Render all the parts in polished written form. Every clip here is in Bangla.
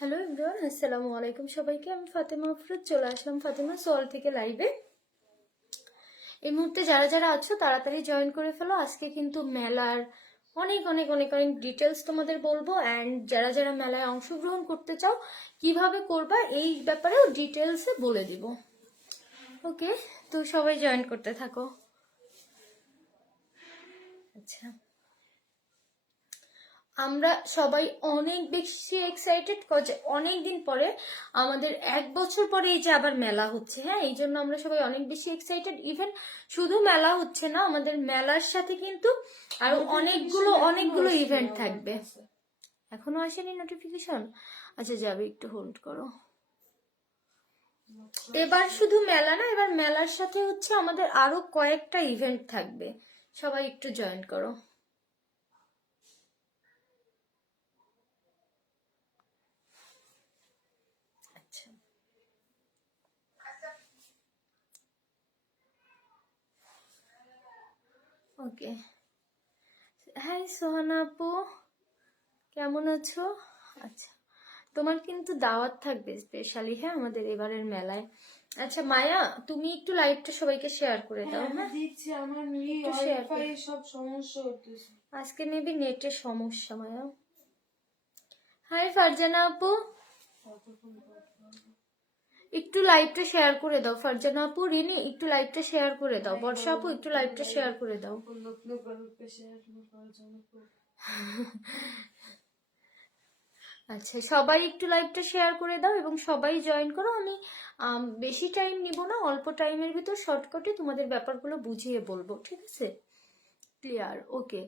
হ্যালো এভরিওয়ান, আসসালামু আলাইকুম সবাইকে। আমি ফাতেমা আফরোজ চলে আসলাম ফাতেমা সল থেকে লাইভে। এই মুহূর্তে যারা যারা আছো তাড়াতাড়ি জয়েন করে ফেলো। আজকে কিন্তু মেলার অনেক অনেক অনেক অনেক ডিটেলস তোমাদের বলবো, অ্যান্ড যারা যারা মেলায় অংশগ্রহণ করতে চাও কিভাবে করবা এই ব্যাপারেও ডিটেলসে বলে দিব। ওকে, তো সবাই জয়েন করতে থাকো। আচ্ছা, আমরা সবাই অনেক বেশি এক্সাইটেড যে অনেকদিন পরে আমাদের 1 বছর পরে এই যে আবার মেলা হচ্ছে। হ্যাঁ, এই জন্য আমরা সবাই অনেক বেশি এক্সাইটেড। ইভেন শুধু মেলা হচ্ছে না, আমাদের মেলার সাথে কিন্তু আরো অনেকগুলো ইভেন্ট থাকবে। এখনো আসেনি নোটিফিকেশন? আচ্ছা, যাবে, একটু হোল্ড করো। এবার শুধু মেলা না, এবার মেলার সাথে হচ্ছে আমাদের আরো কয়েকটা ইভেন্ট থাকবে। সবাই একটু জয়েন করো। আচ্ছা, ওকে। হাই সোহানা আপু, কেমন আছো? আচ্ছা, তোমার কিন্তু দাওয়াত থাকবে স্পেশালি, হ্যাঁ, আমাদের এবারের মেলায়। আচ্ছা মায়া, তুমি একটু লাইভটা সবাইকে শেয়ার করে দাও। হ্যাঁ, দিচ্ছি। আমার একটু শেয়ার ওয়াইফাই সব সমস্যা হতেছে আজকে মেবি নেটের সমস্যা। মায়া, হাই ফারজানা আপু, একটু লাইভটা শেয়ার করে দাও। ফারজানা আপু, রিনি একটু লাইভটা শেয়ার করে দাও। বর্ষা আপু একটু লাইভটা শেয়ার করে দাও। আচ্ছা, সবাই একটু লাইভটা শেয়ার করে দাও এবং সবাই জয়েন করো। আমি বেশি টাইম নিব না, অল্প টাইমের ভিতর শর্টকাটে তোমাদের ব্যাপারগুলো বুঝিয়ে বলবো, ঠিক আছে? ক্লিয়ার? ওকে।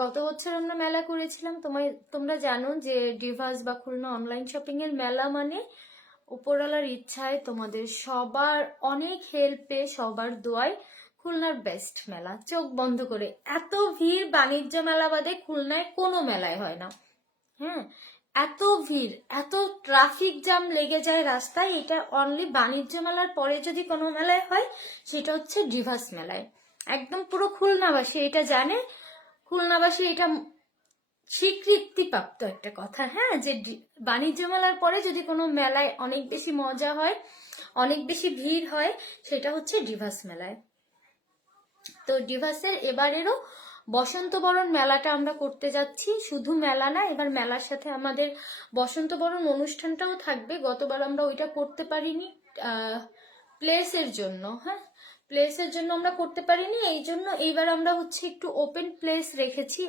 গত বছর আমরা মেলা করেছিলাম, তোমরা জানো যে ডিভাস বা খুলনা অনলাইন শপিং এর মেলা মানে উপরওয়ালার ইচ্ছায় তোমাদের সবার অনেক হেল্পে সবার দোয়ায় খুলনার বেস্ট মেলা। চোখ বন্ধ করে এত ভিড় বাণিজ্য মেলা বাদে খুলনায় কোনো মেলায় হয় না। হ্যাঁ, এত ভিড়, এত ট্রাফিক জ্যাম লেগে যায় রাস্তায়। এটা অনলি বাণিজ্য মেলার পরে যদি কোনো মেলায় হয় সেটা হচ্ছে ডিভাস মেলায়। একদম পুরো খুলনাবাসী এটা জানে, খুলনাবাসী এটা স্বীকৃতিপ্রাপ্ত একটা কথা। হ্যাঁ, যে বাণিজ্য মেলার পরে যদি কোনো মেলায় অনেক বেশি মজা হয়, অনেক বেশি ভিড় হয়, সেটা হচ্ছে ডিভাস মেলায়। তো ডিভাসের এবারেরও বসন্ত বরণ মেলাটা আমরা করতে যাচ্ছি। শুধু মেলা না, এবার মেলার সাথে আমাদের বসন্ত বরণ অনুষ্ঠানটাও থাকবে। গতবার আমরা ওইটা করতে পারিনি প্লেসের জন্য। হ্যাঁ, প্লেসের জন্য আমরা করতে পারিনি, এই জন্য এইবার আমরা হচ্ছে একটু ওপেন প্লেস রেখেছি।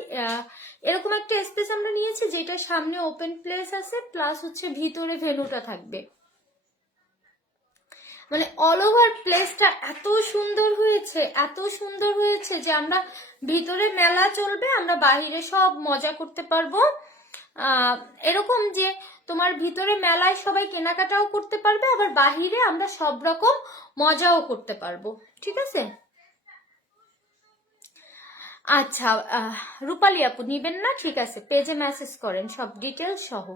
এরকম একটা স্পেস আমরা নিয়েছি যেটা সামনে ওপেন প্লেস আছে, প্লাস হচ্ছে ভিতরে ভেন্যুটা থাকবে। মানে অল ওভার প্লেসটা এত সুন্দর হয়েছে, এত সুন্দর হয়েছে যে আমরা ভিতরে মেলা চলবে, আমরা বাহিরে সব মজা করতে পারবো। এরকম যে তোমার ভিতরে মেলায় সবাই কেনাকাটাও করতে পারবে, আবার বাহিরে আমরা সব রকম মজাও করতে পারবো, ঠিক আছে? আচ্ছা, রূপালী আপু নিবেন না? ঠিক আছে, পেজে মেসেজ করেন সব ডিটেলস সহ।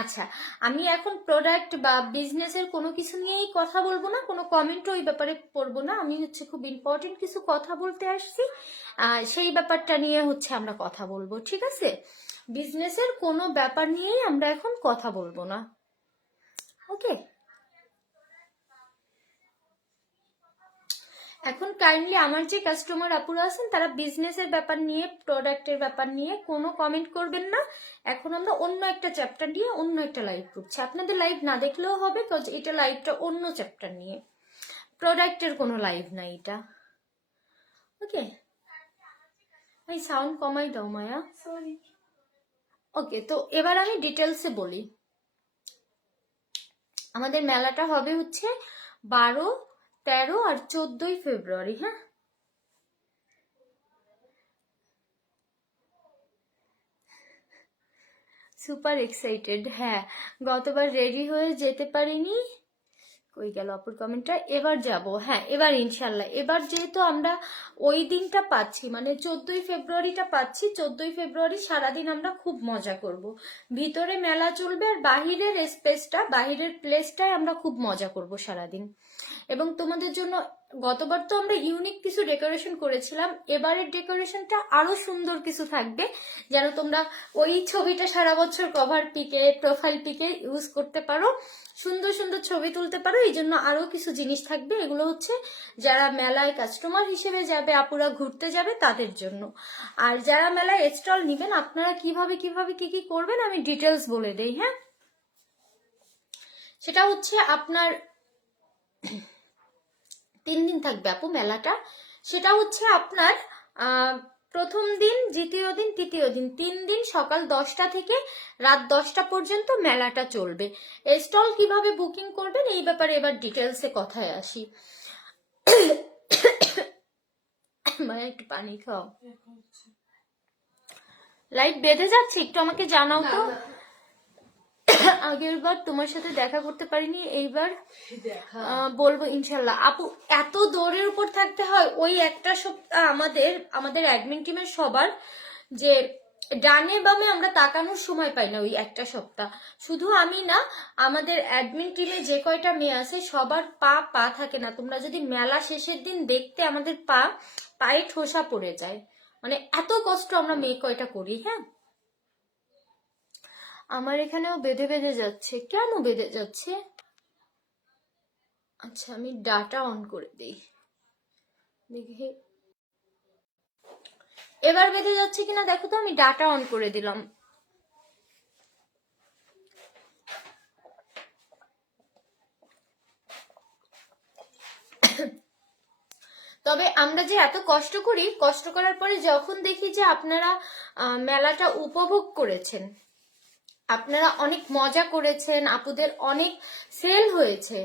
আচ্ছা, আমি এখন প্রোডাক্ট বা বিজনেসের কোনো কিছু নিয়েই কথা বলবো না, কোনো কমেন্টও ওই ব্যাপারে পড়বো না। আমি হচ্ছে খুব ইম্পর্টেন্ট কিছু কথা বলতে আসছি, সেই ব্যাপারটা নিয়ে হচ্ছে আমরা কথা বলবো, ঠিক আছে? বিজনেসের কোনো ব্যাপার নিয়েই আমরা এখন কথা বলবো না, ওকে? এখন কাইন্ডলি আমার যে কাস্টমার আপুরা আছেন তারা বিজনেসের ব্যাপার নিয়ে, প্রোডাক্টের ব্যাপার নিয়ে কোনো কমেন্ট করবেন না। এখন আমরা অন্য একটা চ্যাপ্টার নিয়ে অন্য একটা লাইভ করছি। আপনাদের লাইভ না দেখলেও হবে, কারণ এটা লাইভটা অন্য চ্যাপ্টার নিয়ে, প্রোডাক্টের কোনো লাইভ না এটা, ওকে? এই সাউন্ড কমাই দাও মায়া। সরি। ওকে, তো এবার আমি ডিটেলসে বলি। আমাদের মেলাটা হবে হচ্ছে 12, 13 আর 14 ফেব্রুয়ারি। হ্যাঁ, সুপার এক্সাইটেড। হ্যাঁ, গতবার রেডি হয়ে যেতে পারিনি। কই গেল অপর কমেন্টটা? এবার যাব, হ্যাঁ এবার ইনশাল্লাহ। এবার যেহেতু আমরা ওই দিনটা পাচ্ছি, মানে 14 ফেব্রুয়ারিটা পাচ্ছি, 14 ফেব্রুয়ারি সারাদিন আমরা খুব মজা করব। ভিতরে মেলা চলবে আর বাহিরের স্পেসটা, বাহিরের প্লেসটায় আমরা খুব মজা করব সারাদিন। এবং তোমাদের জন্য গতবার তো আমরা ইউনিক কিছু ডেকোরেশন করেছিলাম, এবারের ডেকোরেশনটা আরো সুন্দর কিছু থাকবে, যেন তোমরা ওই ছবিটা সারা বছর কভার পিকে, প্রোফাইল পিকে ইউজ করতে পারো, সুন্দর সুন্দর ছবি তুলতে পারো। এই জন্য আরো কিছু জিনিস থাকবে। এগুলো হচ্ছে যারা মেলায় কাস্টমার হিসেবে যাবে, আপুরা ঘুরতে যাবে তাদের জন্য। আর যারা মেলায় স্টল নিবেন, আপনারা কিভাবে কিভাবে কি কি করবেন আমি ডিটেলস বলে দেই। হ্যাঁ, সেটা হচ্ছে আপনার 3 দিন থাকবে আপু মেলাটা। সেটা হচ্ছে আপনার প্রথম দিন, দ্বিতীয় দিন, তৃতীয় দিন, 3 দিন সকাল 10টা থেকে রাত 10টা পর্যন্ত মেলাটা চলবে। স্টল কিভাবে বুকিং করবেন এই ব্যাপারে এবার ডিটেলসে কথায় আসি। মানে একটু পানি খাও, লাইট বেঁধে যাচ্ছে, একটু আমাকে জানাও তো। আগের বার তোমার সাথে দেখা করতে পারিনি, এইবার বলবো ইনশাল্লাহ। আপু এত দৌড়ের উপর থাকতে হয়, ওই একটা সপ্তাহ আমাদের অ্যাডমিন টিমের সবার, যে ডানে বামে আমরা তাকানোর সময় পাই না ওই একটা সপ্তাহ। শুধু আমি না, আমাদের অ্যাডমিন টিমে যে কয়টা মেয়ে আছে সবার পা থাকে না। তোমরা যদি মেলা শেষের দিন দেখতে, আমাদের পায়ে ঠোসা পড়ে যায়, মানে এত কষ্ট আমরা মেয়ে কয়টা করি। হ্যাঁ, আমার এখানেও বেঁধে বেঁধে যাচ্ছে, কেন বেঁধে যাচ্ছে? আচ্ছা, আমি ডাটা অন করে দিই, দেখি এবার বেঁধে যাচ্ছে কিনা দেখো তো। আমি ডাটা অন করে দিলাম। তবে আমরা যে এত কষ্ট করি, কষ্ট করার পরে যখন দেখি যে আপনারা মেলাটা উপভোগ করেছেন, আপনারা অনেক মজা করেছেন, আপুদের অনেক সেল হয়েছে,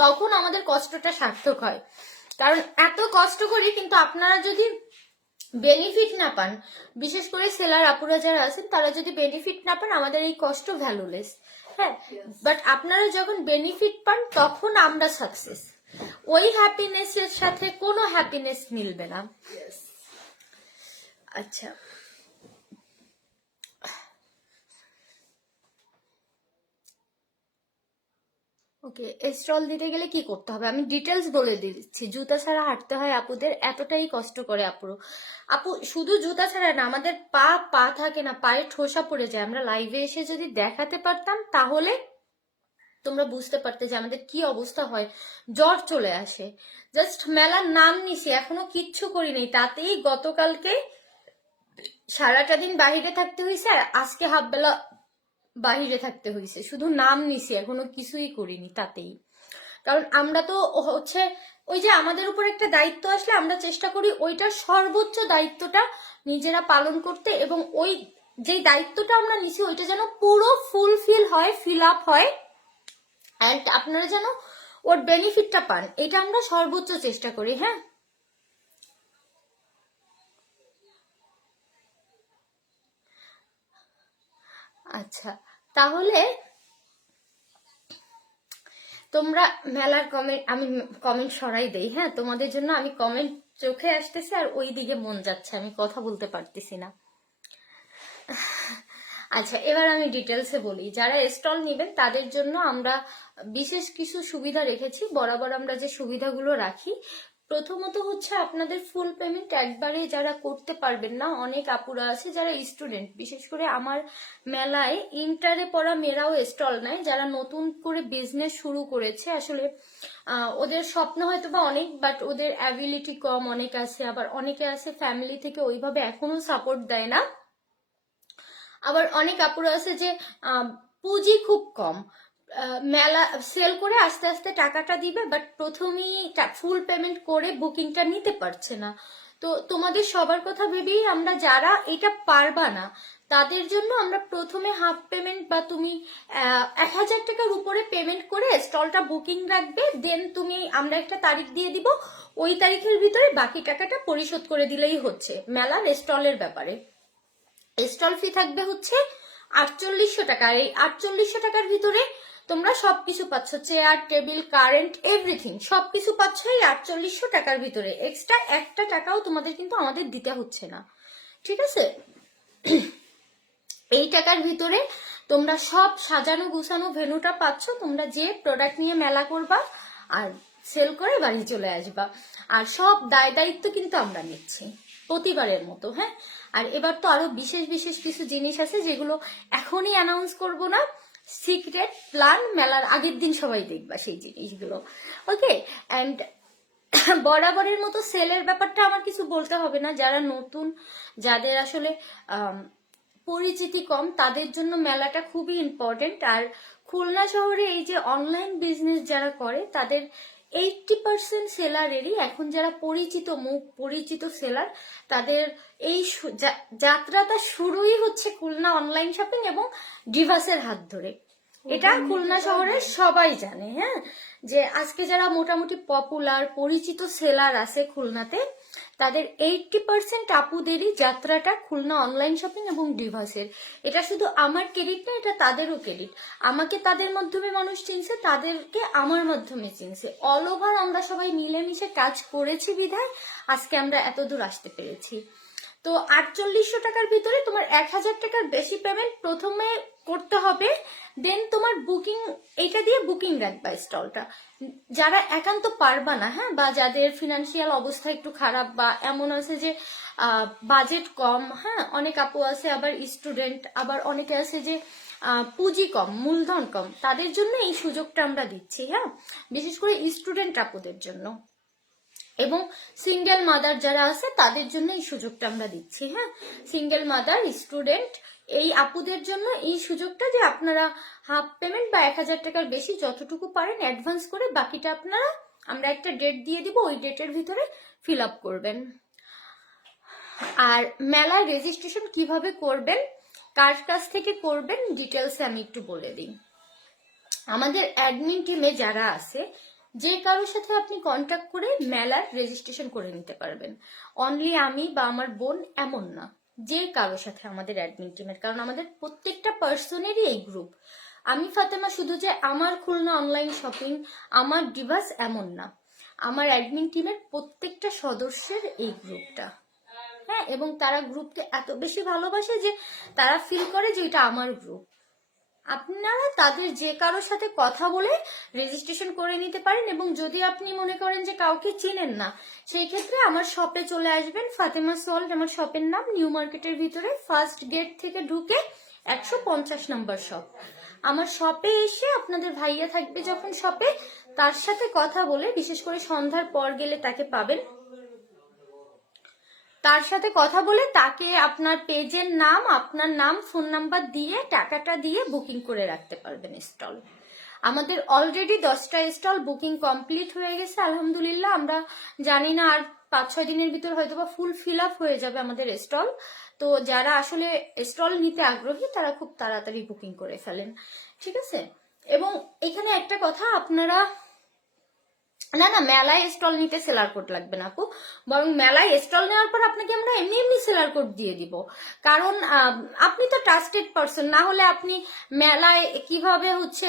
তখন আমাদের কষ্টটা সার্থক হয়। কারণ এত কষ্ট করি, কিন্তু আপনারা যদি বেনিফিট না পান, বিশেষ করে সেলার আপুরা যারা আছেন তারা যদি বেনিফিট না পান, আমাদের এই কষ্ট ভ্যালুলেস। হ্যাঁ, বাট আপনারা যখন বেনিফিট পান তখন আমরা সাকসেস। ওই হ্যাপিনেসের সাথে কোনো হ্যাপিনেস মিলবে না। আচ্ছা, ওকে, স্টল দিতে গেলে কি করতে হবে আমি ডিটেলস বলে দিচ্ছি। জুতা ছাড়া হাঁটতে হয় আপুদের, এতটাই কষ্ট করে আপু শুধু জুতা ছাড়া না, আমাদের পা থাকে না, পায়ে ঠোসা পড়ে যায়। আমরা লাইভে এসে যদি দেখাতে পারতাম তাহলে তোমরা বুঝতে পারতে যে আমাদের কি অবস্থা হয়, জ্বর চলে আসে। জাস্ট মেলার নাম নিছি, এখনো কিচ্ছু করি নাই, তাতেই গতকালকে সারাটা দিন বাহিরে থাকতে হয়েছে, আর আজকে হাফ বেলা বাহিরে থাকতে হয়েছে। শুধু নাম নিছি, এখনো কিছুই করিনি তাতেই। কারণ আমরা তো হচ্ছে ওই যে আমাদের উপর একটা দায়িত্ব আসলে আমরা চেষ্টা করি ওইটার সর্বোচ্চ দায়িত্বটা নিজেরা পালন করতে, এবং ওই যে দায়িত্বটা আমরা নিছি ওইটা যেন পুরো ফুলফিল হয়, ফিল আপ হয়, অ্যান্ড আপনারা যেন ওর বেনিফিটটা পান, এটা আমরা সর্বোচ্চ চেষ্টা করি। হ্যাঁ, আচ্ছা, তাহলে তোমরা মেলার কমেন্ট, আমি কমেন্ট সরাই দেই। হ্যাঁ, তোমাদের জন্য আমি কমেন্ট চোখে আসতেছে আর ওই দিকে মন যাচ্ছে, আমি কথা বলতে পারতেছি না। আচ্ছা, এবার আমি ডিটেলসে বলি। যারা স্টল নেবেন তাদের জন্য আমরা বিশেষ কিছু সুবিধা রেখেছি। বরাবর আমরা যে সুবিধাগুলো রাখি, প্রথমত হচ্ছে আপনাদের ফুল পেমেন্ট একবারে যারা করতে পারবেন না, অনেক আপুরা আছে যারা স্টুডেন্ট, বিশেষ করে আমার মেলায় ইন্টারে পড়া মেয়েরাও স্টল নেয়, যারা নতুন করে বিজনেস শুরু করেছে। আসলে ওদের স্বপ্ন হয়তো বা অনেক, বাট ওদের অ্যাবিলিটি কম অনেক আছে, আবার অনেকে আছে ফ্যামিলি থেকে ওইভাবে এখনো সাপোর্ট দেয় না। আবার অনেক আপুরা আছে যে পুঁজি খুব কম, মেলা সেল করে আস্তে আস্তে টাকাটা দিবে, বাট প্রথমেই ফুল পেমেন্ট করে বুকিংটা নিতে পারছে না। তো তোমাদের সবার কথা ভেবেই আমরা, যারা এটা পারবা না তাদের জন্য আমরা প্রথমে হাফ পেমেন্ট বা তুমি 1000 টাকার উপরে পেমেন্ট করে স্টলটা বুকিং রাখবে, দেন তুমি আমরা একটা তারিখ দিয়ে দিব, ওই তারিখের ভিতরে বাকি টাকাটা পরিশোধ করে দিলেই হচ্ছে। মেলার স্টলের ব্যাপারে স্টল ফি থাকবে হচ্ছে 4800 টাকা। আর এই 4800 টাকার ভিতরে তোমরা সবকিছু পাচ্ছ, চেয়ার টেবিল কারেন্ট এভরিথিং সবকিছু পাচ্ছ এই 4800 টাকার ভিতরে। এক্সট্রা একটা টাকাও তোমাদের কিন্তু আমাদের দিতে হচ্ছে না, ঠিক আছে? এই টাকার ভিতরে তোমরা সব সাজানো গুছানো ভেন্যুটা পাচ্ছ। তোমরা যে প্রোডাক্ট নিয়ে মেলা করবা আর সেল করে বাড়ি চলে আসবা, আর সব দায় দায়িত্ব কিন্তু আমরা নিচ্ছি প্রতিবারের মতো। হ্যাঁ, আর এবার তো আরো বিশেষ বিশেষ কিছু জিনিস আছে যেগুলো এখনই অ্যানাউন্স করব না, সিক্রেট প্ল্যান, মেলার আগের দিন সবাই দেখবা সেই জিনিসগুলো। ওকে, অ্যান্ড বরাবরের মতো সেলের ব্যাপারটা আমার কিছু বলতে হবে না। যারা নতুন, যাদের আসলে পরিচিতি কম, তাদের জন্য মেলাটা খুবই ইম্পর্টেন্ট। আর খুলনা শহরে এই যে অনলাইন বিজনেস যারা করে তাদের 80% সেলারেরই এখন যারা পরিচিত মুখ, পরিচিত সেলার, তাদের এই যাত্রাটা শুরুই হচ্ছে খুলনা অনলাইন শপিং এবং ডিভাসের হাত ধরে। এটা খুলনা শহরের সবাই জানে। হ্যাঁ, যে আজকে যারা মোটামুটি পপুলার পরিচিত সেলার আছে খুলনাতে, তাদের 80% আপুদেরই যাত্রাটা খুলনা অনলাইন শপিং এবং ডিভাসের। এটা শুধু আমার ক্রেডিট না, এটা তাদেরও ক্রেডিট। আমাকে তাদের মাধ্যমে মানুষ চিনছে, তাদেরকে আমার মাধ্যমে চিনছে। অল ওভার আমরা সবাই মিলেমিশে কাজ করেছি বিধায় আজকে আমরা এত দূর আসতে পেরেছি। তো 4800 টাকার ভিতরে তোমার 1000 টাকার বেশি পেমেন্ট প্রথমে করতে হবে, দেন তোমার বুকিং, এটা দিয়ে বুকিং রাখবা স্টলটা। যারা একান্ত পারবা না, হ্যাঁ, বা যাদের ফিনান্সিয়াল অবস্থা একটু খারাপ, বা এমন আছে যে বাজেট কম, হ্যাঁ, অনেক আপু আছে, আবার স্টুডেন্ট, আবার অনেকে আছে যে পুঁজি কম, মূলধন কম, তাদের জন্য এই সুযোগটা আমরা দিচ্ছি। হ্যাঁ, বিশেষ করে স্টুডেন্ট আপুদের জন্য এবং সিঙ্গেল মাদার যারা আছে তাদের জন্য এই সুযোগটা আমরা দিচ্ছি। হ্যাঁ, সিঙ্গেল মাদার, স্টুডেন্ট, এই আপুদের জন্য এই সুযোগটা, যে আপনারা হাফ পেমেন্ট বা 1000 টাকার বেশি যতটুকু পারেন অ্যাডভান্স করে, বাকিটা আপনারা, আমরা একটা ডেট দিয়ে দিব, ওই ডেটের ভিতরে ফিল আপ করবেন। আর মেলার রেজিস্ট্রেশন কিভাবে করবেন, কার কাছ থেকে করবেন, ডিটেলসে আমি একটু বলে দিই। আমাদের অ্যাডমিন টিমে যারা আছে, যে কারোর সাথে আপনি কন্ট্যাক্ট করে মেলার রেজিস্ট্রেশন করে নিতে পারবেন। অনলি আমি বা আমার বোন এমন না, যে কারোর সাথে আমাদের অ্যাডমিন টিমের, কারণ আমাদের প্রত্যেকটা পার্সনেরই এই গ্রুপ। আমি ফাতেমা শুধু যে আমার খুলনা অনলাইন শপিং, আমার ডিভাস এমন না, আমার অ্যাডমিন টিমের প্রত্যেকটা সদস্যের এই গ্রুপটা। হ্যাঁ, এবং তারা গ্রুপকে এত বেশি ভালোবাসে যে তারা ফিল করে যে এটা আমার গ্রুপ। আপনারা তাদের যে কারোর সাথে কথা বলে রেজিস্ট্রেশন করে নিতে পারেন। এবং যদি আপনি মনে করেন যে কাউকে চিনেন না, সেই ক্ষেত্রে আমার শপে চলে আসবেন। ফাতেমা সল্ট আমার শপের নাম, নিউ মার্কেটের ভিতরে ফার্স্ট গেট থেকে ঢুকে 150 নম্বর শপ। আমার শপে এসে আপনাদের ভাইয়া থাকবে যখন শপে, তার সাথে কথা বলে, বিশেষ করে সন্ধ্যার পর গেলে তাকে পাবেন, তার সাথে কথা বলে তাকে আপনার পেজের নাম, আপনার নাম, ফোন নাম্বার দিয়ে টাকাটা দিয়ে বুকিং করে রাখতে পারবেন স্টল। আমাদের অলরেডি 10টা স্টল বুকিং কমপ্লিট হয়ে গেছে আলহামদুলিল্লাহ। আমরা জানি না আর 5-6 দিনের ভিতর হয়তো বা ফুল ফিল আপ হয়ে যাবে আমাদের স্টল। তো যারা আসলে স্টল নিতে আগ্রহী তারা খুব তাড়াতাড়ি বুকিং করে ফেলেন, ঠিক আছে? এবং এখানে একটা কথা, আপনারা না না মেলায় স্টল নিতে সেলার কোড লাগবে না আপু, বরং মেলায় স্টল নেওয়ার পর আপনাকে আমরা এমনি এমনি সেলার কোড দিয়ে দিব। কারণ আপনি তো ট্রাস্টেড পারসন, না হলে আপনি মেলায় কিভাবে হচ্ছে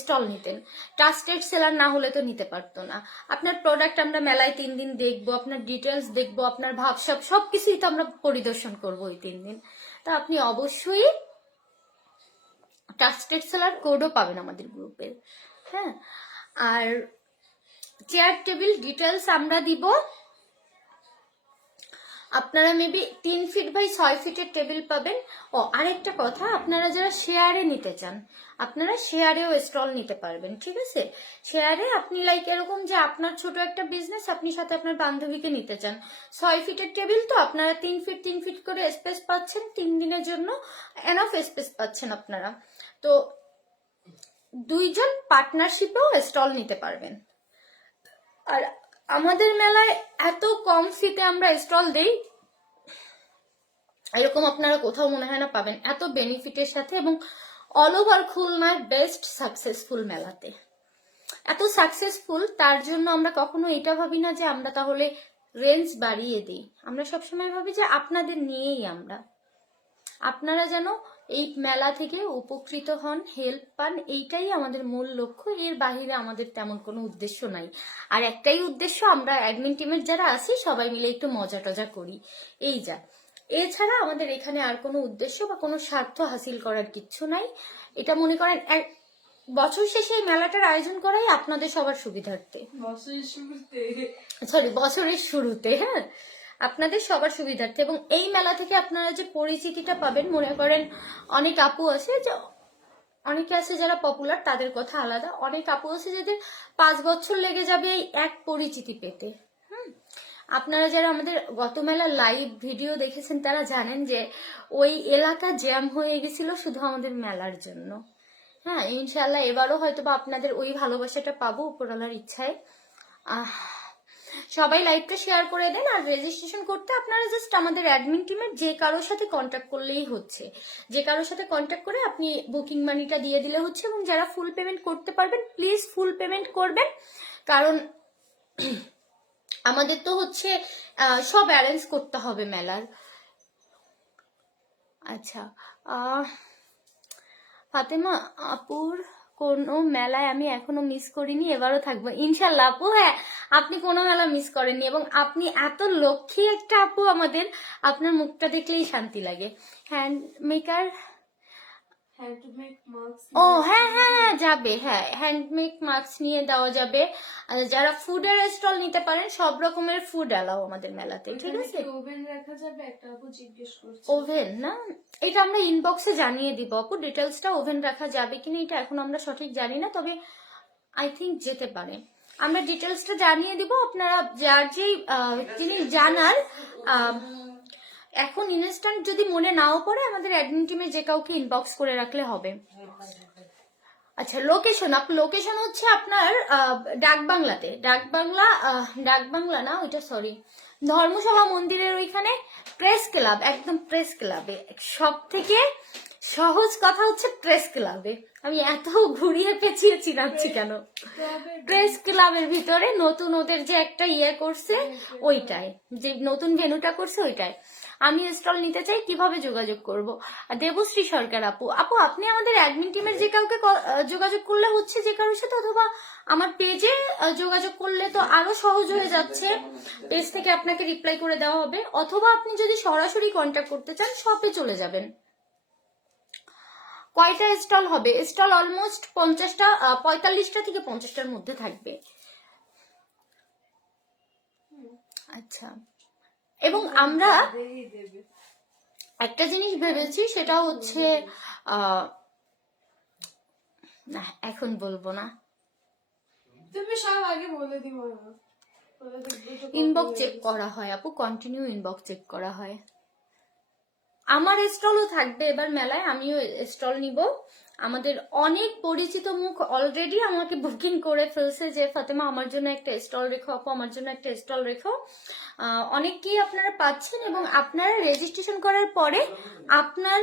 স্টল নিতেন? ট্রাস্টেড সেলার না হলে তো নিতে পারতো না। আপনার প্রোডাক্ট আমরা মেলায় 3 দিন দেখবো, আপনার ডিটেলস দেখবো, আপনার ভাবসাব সবকিছুই তো আমরা পরিদর্শন করবো ওই 3 দিন। তা আপনি অবশ্যই ট্রাস্টেড সেলার কোডও পাবেন আমাদের গ্রুপে। হ্যাঁ, আর চেয়ার টেবিল ডিটেলস আমরা দিব। আপনারা মেবি 3 ফিট বাই 6 ফিটের টেবিল পাবেন। ও আরেকটা কথা, আপনারা যারা শেয়ারে নিতে চান, আপনারা শেয়ারেও স্টল নিতে পারবেন, ঠিক আছে? শেয়ারে আপনি লাইক এরকম যে আপনার ছোট একটা বিজনেস, আপনি সাথে আপনার বান্ধবীকে নিতে চান, 6 ফিটের টেবিল, তো আপনারা 3 ফিট করে স্পেস পাচ্ছেন, 3 দিনের জন্য এনাফ স্পেস পাচ্ছেন আপনারা। তো 2 জন পার্টনারশিপেও স্টল নিতে পারবেন। আর আমাদের মেলায় এত কম ফিতে আমরা স্টল দেই, এরকম আপনারা কোথাও মনে হয় না পাবেন, এত বেনিফিটের সাথে, এবং অল ওভার খুলনার বেস্ট সাকসেসফুল মেলাতে। এত সাকসেসফুল, তার জন্য আমরা কখনো এটা ভাবি না যে আমরা তাহলে রেঞ্জ বাড়িয়ে দিই। আমরা সবসময় ভাবি যে আপনাদের নিয়েই আমরা, আপনারা যেন এই মেলা থেকে উপকৃত হন, হেল্প পান, এইটাই আমাদের মূল লক্ষ্য। এর বাইরে আমাদের তেমন কোনো উদ্দেশ্য নাই। আর একটাই উদ্দেশ্য, আমরা অ্যাডমিন টিমের যারা আছি সবাই মিলে একটু মজা টজা করি, এই যা। এছাড়া আমাদের এখানে আর কোনো উদ্দেশ্য বা কোনো স্বার্থ হাসিল করার কিচ্ছু নাই। এটা মনে করেন বছর শেষে এই মেলাটার আয়োজন করাই আপনাদের সবার সুবিধার্থে, বছরের শুরুতে, হ্যাঁ, আপনাদের সবার সুবিধার্থে। এবং এই মেলা থেকে আপনারা যে পরিচিতিটা পাবেন, মনে করেন অনেক আপু আছে যে, অনেকে আছে যারা পপুলার, তাদের কথা আলাদা। অনেক আপু আছে যাদের 5 বছর লেগে যাবে এই এক পরিচিতি পেতে। আপনারা যারা আমাদের গত মেলার লাইভ ভিডিও দেখেছেন তারা জানেন যে ওই এলাকা জ্যাম হয়ে গেছিল শুধু আমাদের মেলার জন্য। হ্যাঁ, ইনশাল্লাহ এবারও হয়তো বা আপনাদের ওই ভালোবাসাটা পাবো উপরওয়ালার ইচ্ছায়। সবাই লাইভটা শেয়ার করে দেন। আর রেজিস্ট্রেশন করতে আপনারা জাস্ট আমাদের অ্যাডমিন টিমের যে কারোর সাথে কন্ট্যাক্ট করলেই হচ্ছে। যে কারোর সাথে কন্ট্যাক্ট করে আপনি বুকিং মানিটা দিয়ে দিলে হচ্ছে। এবং যারা ফুল পেমেন্ট করতে পারবেন প্লিজ ফুল পেমেন্ট করবেন, কারণ আমাদের তো হচ্ছে সব অ্যারেঞ্জ করতে হবে মেলার। আচ্ছা, ফাতেমা আপুর কোনো মেলায় আমি এখনো মিস করিনি, এবারও থাকবো ইনশাল্লাহ আপু। হ্যাঁ, আপনি কোনো মেলা মিস করেননি, এবং আপনি এত লক্ষ্মী একটা আপু আমাদের, আপনার মুখটা দেখলেই শান্তি লাগে। হ্যান্ড মেকার, ও হ্যাঁ হ্যাঁ হ্যাঁ যাবে, হ্যাঁ হ্যান্ডমেড মাস্ক নিয়ে দেওয়া যাবে। যারা ফুডের স্টল নিতে পারেন, সব রকমের ফুড অ্যালাও আমাদের মেলাতে, ঠিক আছে? ওভেন রাখা যাবে, একটা আপু জিজ্ঞেস করছে। ওভেন না, এটা আমরা ইনবক্সে জানিয়ে দিব আপু, ডিটেলসটা ওভেন রাখা যাবে কিনা এটা এখন আমরা সঠিক জানি না, তবে আই থিঙ্ক যেতে পারে। আমরা ডিটেলসটা জানিয়ে দিব। আপনারা যার যেই জিনিস জানার, এখন ইনস্ট্যান্ট যদি মনে নাও পড়ে আমাদের অ্যাডমিন টিমে যে কাউকে ইনবক্স করে রাখলে হবে। আচ্ছা, লোকেশন লোকেশন হচ্ছে আপনার ডাকবাংলাতে, ডাকবাংলা না ওইটা, সরি, ধর্মসভা মন্দিরের ওইখানে প্রেস ক্লাব, একদম প্রেস ক্লাবে। সব থেকে সহজ কথা হচ্ছে প্রেস ক্লাবে। আমি এত ঘুরিয়ে পেঁচিয়ে চিনাচ্ছি কেন? প্রেস ক্লাবের ভিতরে নতুন ওদের যে একটা ইয়ে করছে, ওইটাই, যে নতুন ভেন্যুটা করছে ওইটাই। আমি স্টল নিতে চাই, কিভাবে যোগাযোগ করব? দেবশ্রী সরকার আপু, আপনি আমাদের অ্যাডমিন টিমের যে কাউকে যোগাযোগ করলে হচ্ছে, যে কারোর সাথে, অথবা আমার পেজে যোগাযোগ করলে তো আরো সহজ হয়ে যাচ্ছে। পেজ থেকে আপনাকে রিপ্লাই করে দেওয়া হবে, অথবা আপনি যদি সরাসরি কন্ট্যাক্ট করতে চান শপে চলে যাবেন। কয়টা স্টল হবে? স্টল অলমোস্ট 45টা থেকে 50টার মধ্যে থাকবে। আচ্ছা, এবং আমরা একটা জিনিস ভেবেছি, সেটা হচ্ছে না এখন বলবো না, তুমি সব আগে বলে দিব। ইনবক্স চেক করা হয় আপু, কন্টিনিউ ইনবক্স চেক করা হয়। আমার স্টলও থাকবে এবার মেলায়, আমিও স্টল নিব। আমাদের অনেক পরিচিত মুখ অলরেডি আমাকে বুকিং করে ফেলছে যে ফাতেমা আমার জন্য একটা স্টল রেখো, আপু আমার জন্য একটা স্টল রেখো। অনেককেই আপনারা পাচ্ছেন, এবং আপনারা রেজিস্ট্রেশন করার পরে আপনার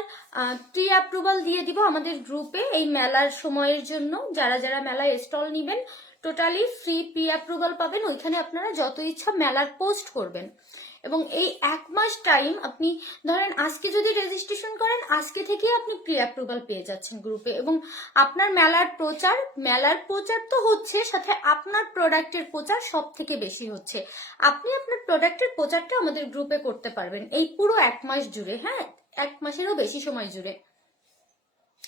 প্রি অ্যাপ্রুভাল দিয়ে দিব আমাদের গ্রুপে এই মেলার সময়ের জন্য। যারা যারা মেলায় স্টল নিবেন টোটালি ফ্রি প্রি অ্যাপ্রুভাল পাবেন। ওইখানে আপনারা যত ইচ্ছা মেলার পোস্ট করবেন, এবং এই 1 মাস টাইম আপনি ধরেন আজকে যদি রেজিস্ট্রেশন করেন, আজকে থেকেই আপনি প্রি অ্যাপ্রুভাল পেয়ে যাচ্ছেন গ্রুপে। এবং আপনার মেলার প্রচার তো হচ্ছে, সাথে আপনার প্রোডাক্টের প্রচার সব থেকে বেশি হচ্ছে। আপনি আপনার প্রোডাক্টের প্রচারটা আমাদের গ্রুপে করতে পারবেন এই পুরো 1 মাস জুড়ে, হ্যাঁ 1 মাসেরও বেশি সময় জুড়ে।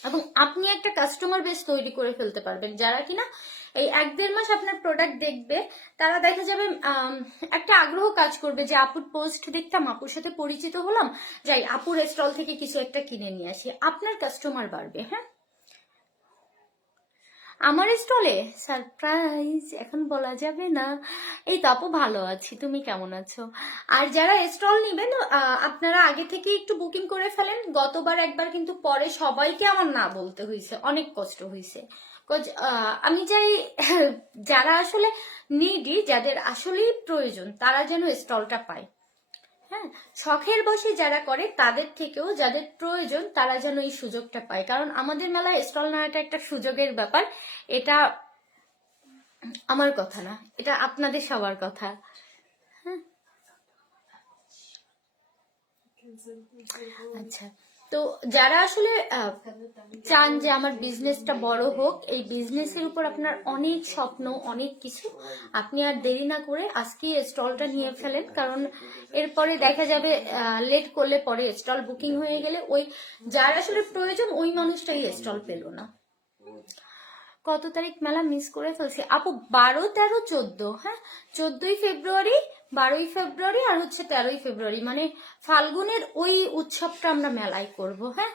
এবং আপনি একটা কাস্টমার বেস তৈরি করে ফেলতে পারবেন, যারা কিনা এই 1-1.5 মাস আপনার প্রোডাক্ট দেখবে, তারা দেখা যাবে একটা আগ্রহ কাজ করবে যে আপুর পোস্ট দেখতাম, আপুর সাথে পরিচিত হলাম, যাই আপুর স্টল থেকে কিছু একটা কিনে নিয়ে আসি। আপনার কাস্টমার বাড়বে। হ্যাঁ, আমার স্টলে সারপ্রাইজ এখন বলা যাবে না। এই তো আপু ভালো আছি, তুমি কেমন আছো? আর যারা স্টল নিবেন আপনারা আগে থেকে একটু বুকিং করে ফেলেন। গতবার একবার কিন্তু পরে সবাইকে আমার না বলতে হয়েছে, অনেক কষ্ট হয়েছে। আমি চাই যারা আসলে নিডি, যাদের আসলেই প্রয়োজন, তারা যেন স্টলটা পায়। হ্যাঁ, শখের বসে যারা করে তাদের থেকেও যাদের প্রয়োজন তারা যেন এই সুযোগটা পায়, কারণ আমাদের মেলায় স্টল নেওয়াটা একটা সুযোগের ব্যাপার। এটা আমার কথা না, এটা আপনাদের সবার কথা। হ্যাঁ, আচ্ছা, তো যারা আসলে চান যে আমার বিজনেসটা বড় হোক, এই বিজনেসের উপর আপনার অনেক স্বপ্ন, অনেক কিছু, আপনি আর দেরি না করে আজকে স্টলটা নিয়ে ফেলেন। কারণ এরপরে দেখা যাবে লেট করলে পরে স্টল বুকিং হয়ে গেলে ওই যার আসলে প্রয়োজন ওই মানুষটাই স্টল পেল না। কত তারিখ মেলা মিস করে ফেলছি আপু? 12, 13, 14। হ্যাঁ, 14ই ফেব্রুয়ারি, 12ই ফেব্রুয়ারি আর হচ্ছে 13ই ফেব্রুয়ারি, মানে ফাল্গুনের ওই উৎসবটা আমরা মেলায় করব। হ্যাঁ,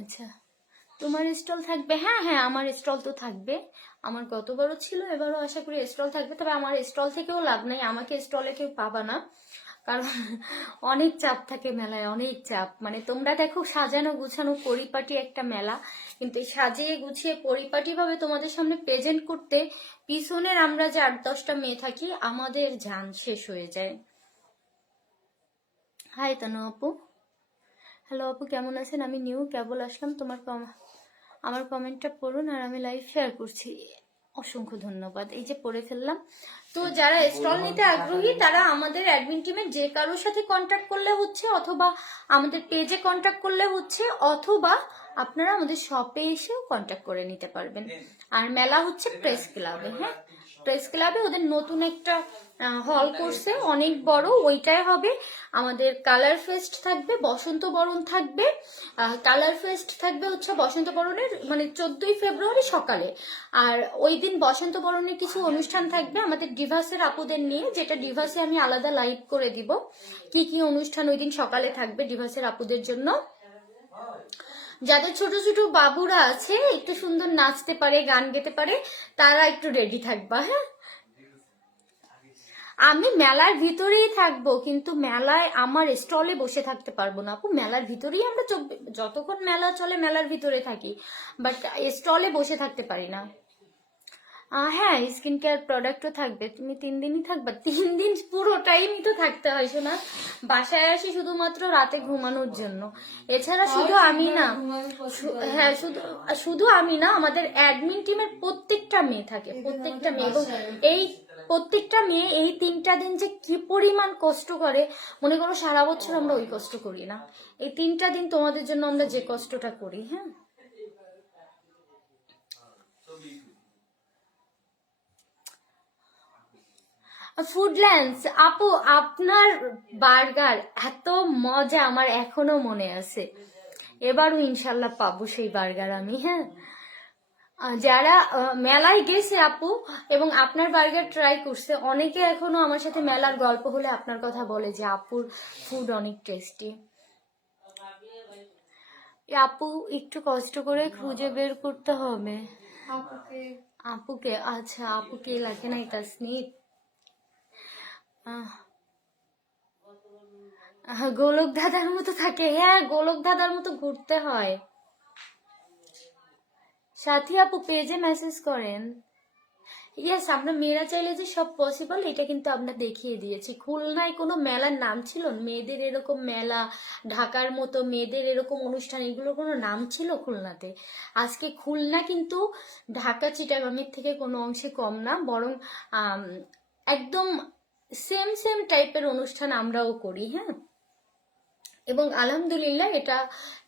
আচ্ছা, তোমার স্টল থাকবে? হ্যাঁ হ্যাঁ, আমার স্টল তো থাকবে। আমার গতবারও ছিল, এবারও আশা করি স্টল থাকবে। তবে আমার স্টল থেকেও লাভ নাই, আমাকে স্টলে কেউ পাবা না, কারণ অনেক চাপ থাকে মেলায়, অনেক চাপ। মানে তোমরা দেখো সাজানো গুছানো পরিপাটি একটা মেলা, কিন্তু এই সাজিয়ে গুছিয়ে পরিপাটি ভাবে তোমাদের সামনে প্রেজেন্ট করতে পিছনের আমরা যে 8-10টা মেয়ে থাকি, আমাদের জান শেষ হয়ে যায়। হাই তানু আপু, হ্যালো আপু, কেমন আছেন? আমি নিউ, কেবল আসলাম, আমার কমেন্টটা পড়ুন আর আমি লাইভ শেয়ার করছি। অসংখ্য ধন্যবাদ, এই যে পড়ে ফেললাম। তো যারা স্টল নিতে আগ্রহী তারা আমাদের অ্যাডমিন টিমের যে কারোর সাথে কন্ট্যাক্ট করলে হচ্ছে, অথবা আমাদের পেজে কন্ট্যাক্ট করলে হচ্ছে, অথবা আপনারা আমাদের শপে এসেও কন্ট্যাক্ট করে নিতে পারবেন। আর মেলা হচ্ছে প্রেস ক্লাবে। হ্যাঁ, প্রেস ক্লাবে ওদের নতুন একটা হল করছে, অনেক বড়, ওইটাই হবে। আমাদের কালার ফেস্ট থাকবে, বসন্ত বরণ থাকবে। কালার ফেস্ট থাকবে হচ্ছে বসন্ত বরণের মানে 14ই ফেব্রুয়ারি সকালে। আর ওই দিন বসন্ত বরণের কিছু অনুষ্ঠান থাকবে আমাদের ডিভাসের আপুদের নিয়ে, যেটা ডিভাসে আমি আলাদা লাইভ করে দিব। কি কি অনুষ্ঠান ওই দিন সকালে থাকবে ডিভাসের আপুদের জন্য। যাদের ছোট ছোট বাবুরা আছে, একটু সুন্দর নাচতে পারে, গান গেতে পারে, তারা একটু রেডি থাকবা। হ্যাঁ, আমি মেলার ভিতরেই থাকবো, কিন্তু মেলায় আমার স্টলে বসে থাকতে পারবো না আপু। মেলার ভিতরেই আমরা যতক্ষণ মেলা চলে মেলার ভিতরে থাকি, বাট স্টলে বসে থাকতে পারি না। হ্যাঁ, স্কিন কেয়ার প্রোডাক্টও থাকবে। তুমি 3 দিনই থাকবা? 3 দিন পুরো টাইমই তো থাকতে হয় শোনা। বাসায় আসি শুধুমাত্র রাতে ঘুমানোর জন্য, এছাড়া শুধু আমি না, হ্যাঁ শুধু আমি না, আমাদের অ্যাডমিন টিমের প্রত্যেকটা মেয়ে থাকে, প্রত্যেকটা মেয়ে। এবং এই প্রত্যেকটা মেয়ে এই 3টা দিন যে কি পরিমাণ কষ্ট করে, মনে করো সারা বছর আমরা ওই কষ্ট করি না, এই 3টা দিন তোমাদের জন্য আমরা যে কষ্টটা করি। হ্যাঁ, ফুডল্যান্ডস আপু, আপনার বার্গার এত মজা আমার এখনো মনে আছে। এবারও ইনশাল্লাহ পাবো সেই বার্গার আমি। হ্যাঁ, যারা মেলায় গেছে আপু এবং আপনার বার্গার ট্রাই করছে, অনেকে এখনো আমার সাথে মেলার গল্প হলে আপনার কথা বলে যে আপুর ফুড অনেক টেস্টি। আপু একটু কষ্ট করে খুঁজে বের করতে হবে আপুকে। আচ্ছা, আপুকে লেখে নাই তাসনিফ? গোলক দাদার মতো থাকে। হ্যাঁ, গোলক দাদার মতো ঘুরতে হয়। সাথী আপু পেজে মেসেজ করেন। ইয়েস, আমরা মেয়েরা চাইলে যে সব পসিবল, এটা কিন্তু আমরা দেখিয়ে দিয়েছি। খুলনায় কোনো মেলার নাম ছিল মেয়েদের এরকম মেলা, ঢাকার মতো মেয়েদের এরকম অনুষ্ঠান, এগুলোর কোনো নাম ছিল খুলনাতে? আজকে খুলনা কিন্তু ঢাকা চিটাগাংয়ের থেকে কোনো অংশে কম না, বরং একদম সেম টাইপের অনুষ্ঠান আমরাও করি। হ্যাঁ, এবং আলহামদুলিল্লাহ এটা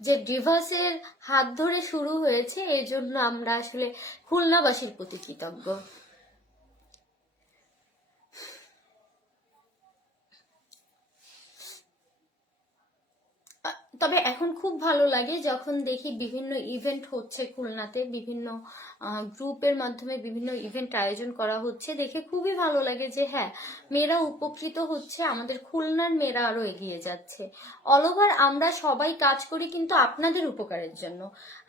যে ডিভাসের হাত ধরে শুরু হয়েছে, এই জন্য আমরা আসলে খুলনাবাসীর প্রতি কৃতজ্ঞ। তবে এখন খুব ভালো লাগে যখন দেখি বিভিন্ন ইভেন্ট হচ্ছে খুলনাতে, বিভিন্ন গ্রুপের মাধ্যমে বিভিন্ন ইভেন্ট আয়োজন করা হচ্ছে, দেখে খুবই ভালো লাগে যে হ্যাঁ, মেয়েরা উপকৃত হচ্ছে, আমাদের খুলনার মেয়েরা আরো এগিয়ে যাচ্ছে। অল ওভার আমরা সবাই কাজ করি কিন্তু আপনাদের উপকারের জন্য।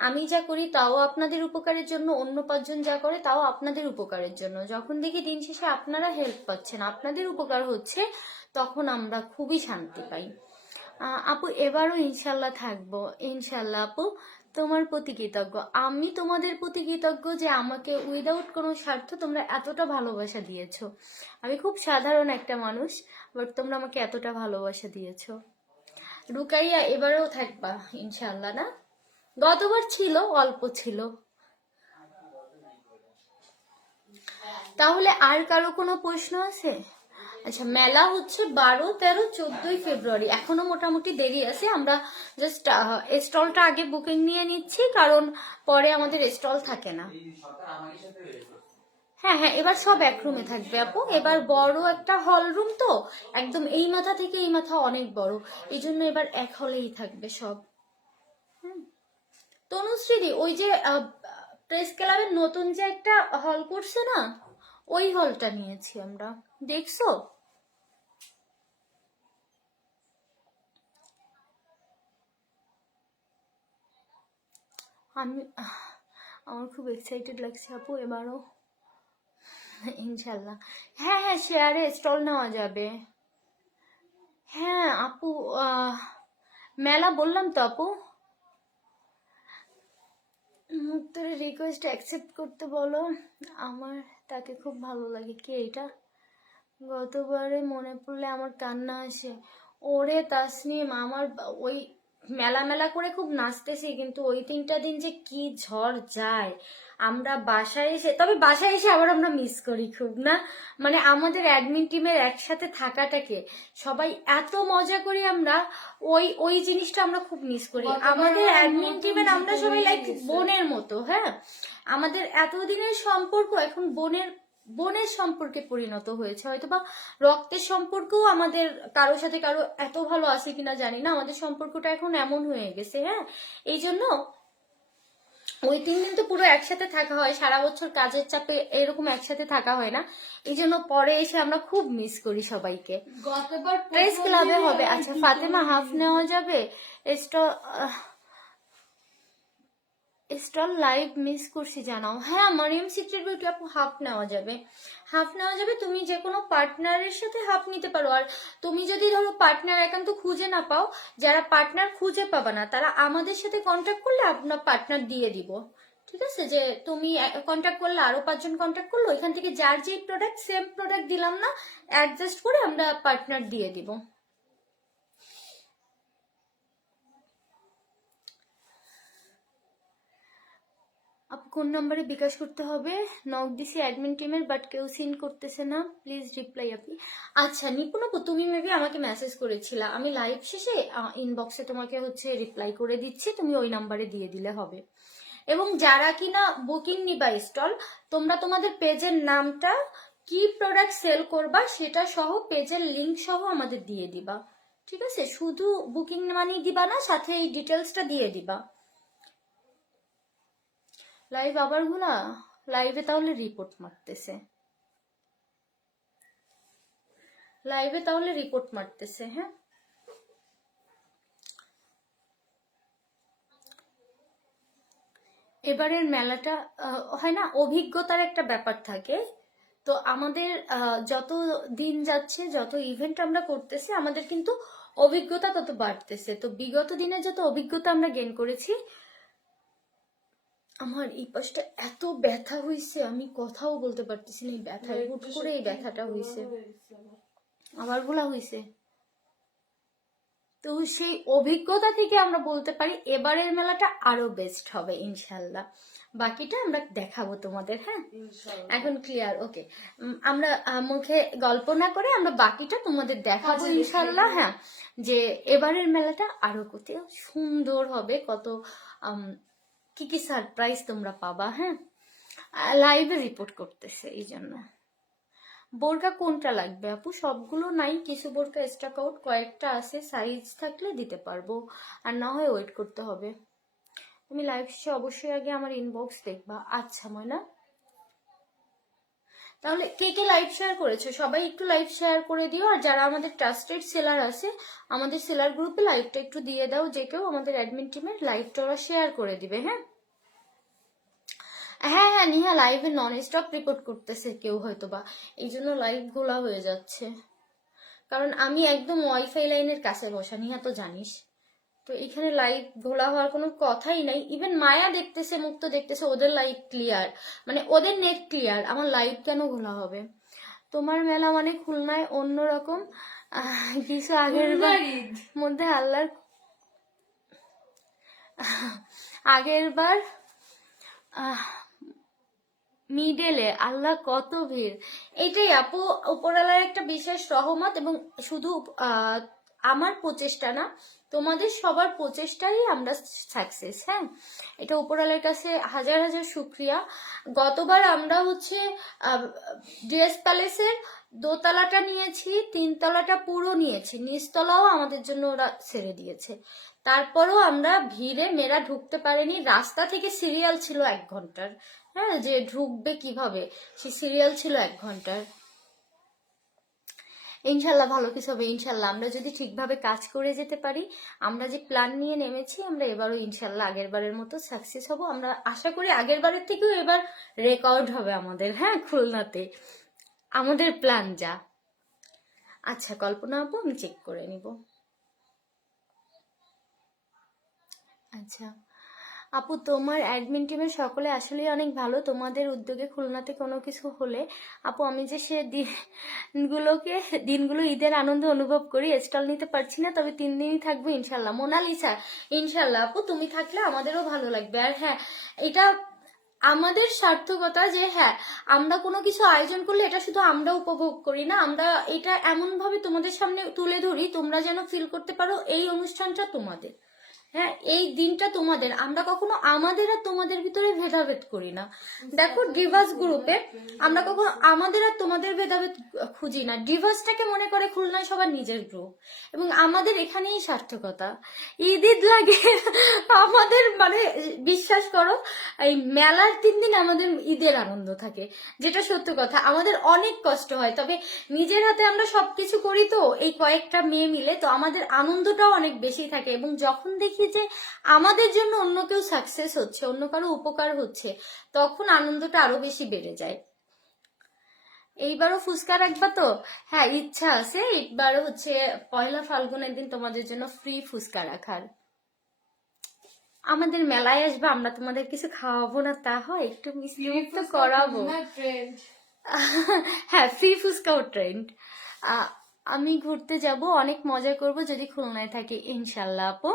আমি যা করি তাও আপনাদের উপকারের জন্য, অন্য 5 জন যা করে তাও আপনাদের উপকারের জন্য। যখন দেখি দিন শেষে আপনারা হেল্প পাচ্ছেন, আপনাদের উপকার হচ্ছে, তখন আমরা খুবই শান্তি পাই। আপু এবারও ইনশাল্লাহ থাকবো। ইনশাল্লাহ আপু, তোমার প্রতি কৃতজ্ঞ। আমি তোমাদের প্রতি কৃতজ্ঞ যে আমাকে উইদাউট কোনো স্বার্থ তোমরা এতটা ভালোবাসা দিয়েছো। আমি খুব সাধারণ একটা মানুষ, বাট তোমরা আমাকে এতটা ভালোবাসা দিয়েছো। রুকাইয়া এবারেও থাকবা ইনশাল্লাহ? না, গতবার ছিল, অল্প ছিল। তাহলে আর কারো কোনো প্রশ্ন আছে? আচ্ছা, মেলা হচ্ছে 12, 13, 14 ফেব্রুয়ারি। এখনো মোটামুটি দেরি আছে। আমরা জাস্ট স্টলটা আগে বুকিং নিয়ে নিচ্ছি, কারণ পরে আমাদের স্টল থাকে না। হ্যাঁ হ্যাঁ, এবার সব এক রুমে থাকবে আপু। এবার বড় একটা হল রুম, তো একদম এই মাথা থেকে এই মাথা অনেক বড়, এই জন্য এবার এক হলেই থাকবে সব। তনুশ্রীদি, ওই যে প্রেস ক্লাবের নতুন যে একটা হল করছে না, ওই হলটা নিয়েছি আমরা, দেখছো? আমি আমার খুব এক্সাইটেড লাগছে আপু এবারও, ইনশাল্লাহ। হ্যাঁ হ্যাঁ, শেয়ারে স্টল নেওয়া যাবে। হ্যাঁ আপু, মেলা বললাম তো আপু। মুক্তরে রিকোয়েস্ট অ্যাকসেপ্ট করতে বলো, আমার তাকে খুব ভালো লাগে। কে এটা? গতবারে মনে পড়লে আমার কান্না আসে। ওরে তাসনিম, আমার ওই মেলা মেলা করে খুব নাচতেছি, কিন্তু ওই 3টা দিন যে কি ঝড় যায়। আমরা বাসায় এসে, তবে বাসায় এসে আবার আমরা মিস করি খুব, না মানে আমাদের অ্যাডমিন টিমের একসাথে থাকাটাকে সবাই এত মজা করি আমরা, ওই ওই জিনিসটা আমরা খুব মিস করি। আমাদের অ্যাডমিন টিমের আমরা সবাই লাইক বোনের মতো। হ্যাঁ, আমাদের এতদিনের সম্পর্ক এখন বোনের বোনের সম্পর্কে পরিণত হয়েছে। হয়তো বা রক্তের সম্পর্কও আমাদের কারোর সাথে কারো এত ভালো আছে কিনা জানি না, আমাদের সম্পর্কটা এখন এমন হয়ে গেছে। হ্যাঁ, এই জন্য ওই 3 দিন তো পুরো একসাথে থাকা হয়, সারা বছর কাজের চাপে এরকম একসাথে থাকা হয় না, এই জন্য পরে এসে আমরা খুব মিস করি সবাইকে। গতবার প্রেস ক্লাবে হবে। আচ্ছা ফাতেমা, হাফ নেওয়া যাবে? স্টল লাইভ মিস করছি জানাও। হ্যাঁ মরিয়ম সিক্রেট বিউটি আপু, হাফ নেওয়া যাবে, হাফ নেওয়া যাবে। তুমি যে কোনো পার্টনারের সাথে হাফ নিতে পারো। আর তুমি যদি ধরো পার্টনার একান্ত খুঁজে না পাও, যারা পার্টনার খুঁজে পাবা না তারা আমাদের সাথে কন্ট্যাক্ট করলে আপনার পার্টনার দিয়ে দিব। ঠিক আছে, যে তুমি কন্ট্যাক্ট করলে আরো 5 জন কন্ট্যাক্ট করলো, এখান থেকে যার যে প্রোডাক্ট সেম প্রোডাক্ট দিলাম না, অ্যাডজাস্ট করে আমরা পার্টনার দিয়ে দিব। আপু কোন নাম্বারে বিকাশ করতে হবে? নক দিছি অ্যাডমিন টিমের, বাট কেউ সিন করতেছে না, প্লিজ রিপ্লাই আপনি। আচ্ছা নিপুণ আপু, তুমি মেবি আমাকে মেসেজ করেছিলা, আমি লাইভ শেষে ইনবক্সে তোমাকে হচ্ছে রিপ্লাই করে দিচ্ছি, তুমি ওই নাম্বারে দিয়ে দিলে হবে। এবং যারা কিনা বুকিং নিবা স্টল, তোমরা তোমাদের পেজের নামটা, কি প্রোডাক্ট সেল করবা সেটা সহ, পেজের লিংক সহ আমাদের দিয়ে দিবা। ঠিক আছে, শুধু বুকিং মানি দিবা না, সাথে এই ডিটেলসটা দিয়ে দিবা। লাইভ আবার গুলা, লাইভে তাহলে রিপোর্ট মারতেছে, লাইভে তাহলে রিপোর্ট মারতেছে। হ্যাঁ, এবারের মেলাটা হয় না, অভিজ্ঞতার একটা ব্যাপার থাকে। তো আমাদের যত দিন যাচ্ছে, যত ইভেন্ট আমরা করতেছি, আমাদের কিন্তু অভিজ্ঞতা তত বাড়তেছে। তো বিগত দিনে যত অভিজ্ঞতা আমরা গেইন করেছি, আমার এই পাশটা এত ব্যথা হইছে, আমি কথাও বলতে পারতেছি না, এই ব্যথায় হুট করে এই ব্যথাটা হইছে, আবার গুলা হইছে। তো সেই অভিজ্ঞতা থেকে আমরা বলতে পারি এবারের মেলাটা আরো বেস্ট হবে ইনশাল্লাহ। বাকিটা আমরা দেখাবো তোমাদের। হ্যাঁ, এখন ক্লিয়ার? ওকে, আমরা মুখে গল্প না করে আমরা বাকিটা তোমাদের দেখাবো ইনশাল্লাহ। হ্যাঁ, যে এবারের মেলাটা আরো কত সুন্দর হবে, কত কি কি সারপ্রাইজ তোমরা পাবা। হ্যাঁ, লাইভে রিপোর্ট করতেছে এই জন্য। বোরকা কোনটা লাগবে আপু? সবগুলো নাই, কিছু বোরকা স্টক আউট, কয়েকটা আছে, সাইজ থাকলে দিতে পারবো, আর না হয় ওয়েট করতে হবে। তুমি লাইভ শেষে অবশ্যই আগে আমার ইনবক্স দেখবা। আচ্ছা ময়না, তাহলে কে কে লাইভ শেয়ার করেছো সবাই একটু লাইভ শেয়ার করে দিও। আর যারা আমাদের ট্রাস্টেড সেলার আছে, আমাদের সেলার গ্রুপে লাইভটা একটু দিয়ে দাও, যে কেউ আমাদের অ্যাডমিন টিমের লাইভটা ওরা শেয়ার করে দিবে। হ্যাঁ হ্যাঁ হ্যাঁ, নিহা লাইভে নন স্টপ রিপোর্ট করতেছে কেউ হয়তো বা, এই জন্য লাইভ ঘোলা হয়ে যাচ্ছে। কারণ আমি একদম ওয়াইফাই লাইনের কাছে বসা, নিহা তো জানিস। তো এখানে লাইভ ঘোলা হওয়ার কোনো কথাই নাই। ইভেন মায়া দেখতেছে, মুক্ত দেখতেছে, ওদের লাইভ ক্লিয়ার, মানে ওদের নেট ক্লিয়ার, আমার লাইভ কেন ঘোলা হবে? তোমার মেলা মানে খুলনায় অন্যরকম কিছু আগের মধ্যে আল্লাহর আগের বার মিডেলে আল্লাহ কত ভিড়। এটাই আপু উপরওয়ালার একটা বিশেষ রহমত, এবং শুধু আমার প্রচেষ্টা না, তোমাদের সবার প্রচেষ্টাই আমরা সাকসেস। হ্যাঁ, এটা উপরওয়ালার কাছে হাজার হাজার শুক্রিয়া। গতবার আমরা হচ্ছে ডিএস প্যালেসের দোতলাটা নিয়েছি, তিনতলাটা পুরো নিয়েছি, নিচতলাও আমাদের জন্য ওরা ছেড়ে দিয়েছে। তারপরও আমরা ভিড়ে মেয়েরা ঢুকতে পারিনি, রাস্তা থেকে সিরিয়াল ছিল 1 ঘন্টার। হ্যাঁ, যে ঢুকবে কিভাবে, সে সিরিয়াল ছিল 1 ঘন্টার। ইনশাল্লাহ ভালো কিছু হবে, ইনশাল্লাহ আমরা যদি ঠিকভাবে কাজ করে যেতে পারি, আমরা যে প্ল্যান নিয়ে নেমেছি, আমরা এবারও ইনশাল্লাহ আগের বারের মতো সাকসেস হব। আমরা আশা করি আগের বারের থেকেও এবার রেকর্ড হবে আমাদের, হ্যাঁ, খুলনাতে আমাদের প্ল্যান যা। আচ্ছা কল্পনা আপু, আমি চেক করে নিব। আচ্ছা আপু, তোমার অ্যাডমিন টিমের সকলে আসলেই অনেক ভালো। তোমাদের উদ্যোগে খুলনাতে কোনো কিছু হলে আপু, আমি যে সে দিনগুলো ঈদের আনন্দ অনুভব করি। স্টল নিতে পারছি না, তবে 3 দিনই থাকবো ইনশাল্লাহ। মোনালিসা, ইনশাল্লাহ আপু তুমি থাকলে আমাদেরও ভালো লাগবে। আর হ্যাঁ, এটা আমাদের সার্থকতা যে হ্যাঁ, আমরা কোনো কিছু আয়োজন করলে এটা শুধু আমরা উপভোগ করি না, আমরা এটা এমন ভাবে তোমাদের সামনে তুলে ধরি, তোমরা যেন ফিল করতে পারো এই অনুষ্ঠানটা তোমাদের। হ্যাঁ, এই দিনটা তোমাদের। আমরা কখনো আমাদের আর তোমাদের ভিতরে ভেদাভেদ করি না। দেখো ডিভাস গ্রুপে আমরা কখনো আমাদের আর তোমাদের ভেদাভেদ খুঁজি না। ডিভাসটাকে মনে করে খুলনায় সবার নিজের গ্রুপ, এবং আমাদের এখানেই সার্থকতা। ঈদ ঈদ লাগে আমাদের, মানে বিশ্বাস করো, এই মেলার 3 দিন আমাদের ঈদের আনন্দ থাকে, যেটা সত্য কথা। আমাদের অনেক কষ্ট হয়, তবে নিজের হাতে আমরা সবকিছু করি, তো এই কয়েকটা মেয়ে মিলে, তো আমাদের আনন্দটাও অনেক বেশি থাকে। এবং যখন দেখি যে আমাদের জন্য অন্য কেউ সাকসেস হচ্ছে, অন্য কারো উপকার হচ্ছে, তখন আনন্দটা আরো বেশি বেড়ে যায়। এইবারও ফুচকা রাখবা তো? হ্যাঁ, ইচ্ছা আছে এইবারও হচ্ছে 1 ফাল্গুনের দিন তোমাদের জন্য ফ্রি ফুচকা রাখার। আমাদের মেলায় আসবে, আমরা তোমাদের কিছু খাওয়াবো না তা হয়, একটু মিষ্টি মুখ তো করাবো। হ্যাঁ, ফ্রি ফুচকাও ট্রেন্ড। আমি ঘুরতে যাব, অনেক মজা করব যদি খুলনায় থাকি ইনশাল্লাহ আপু।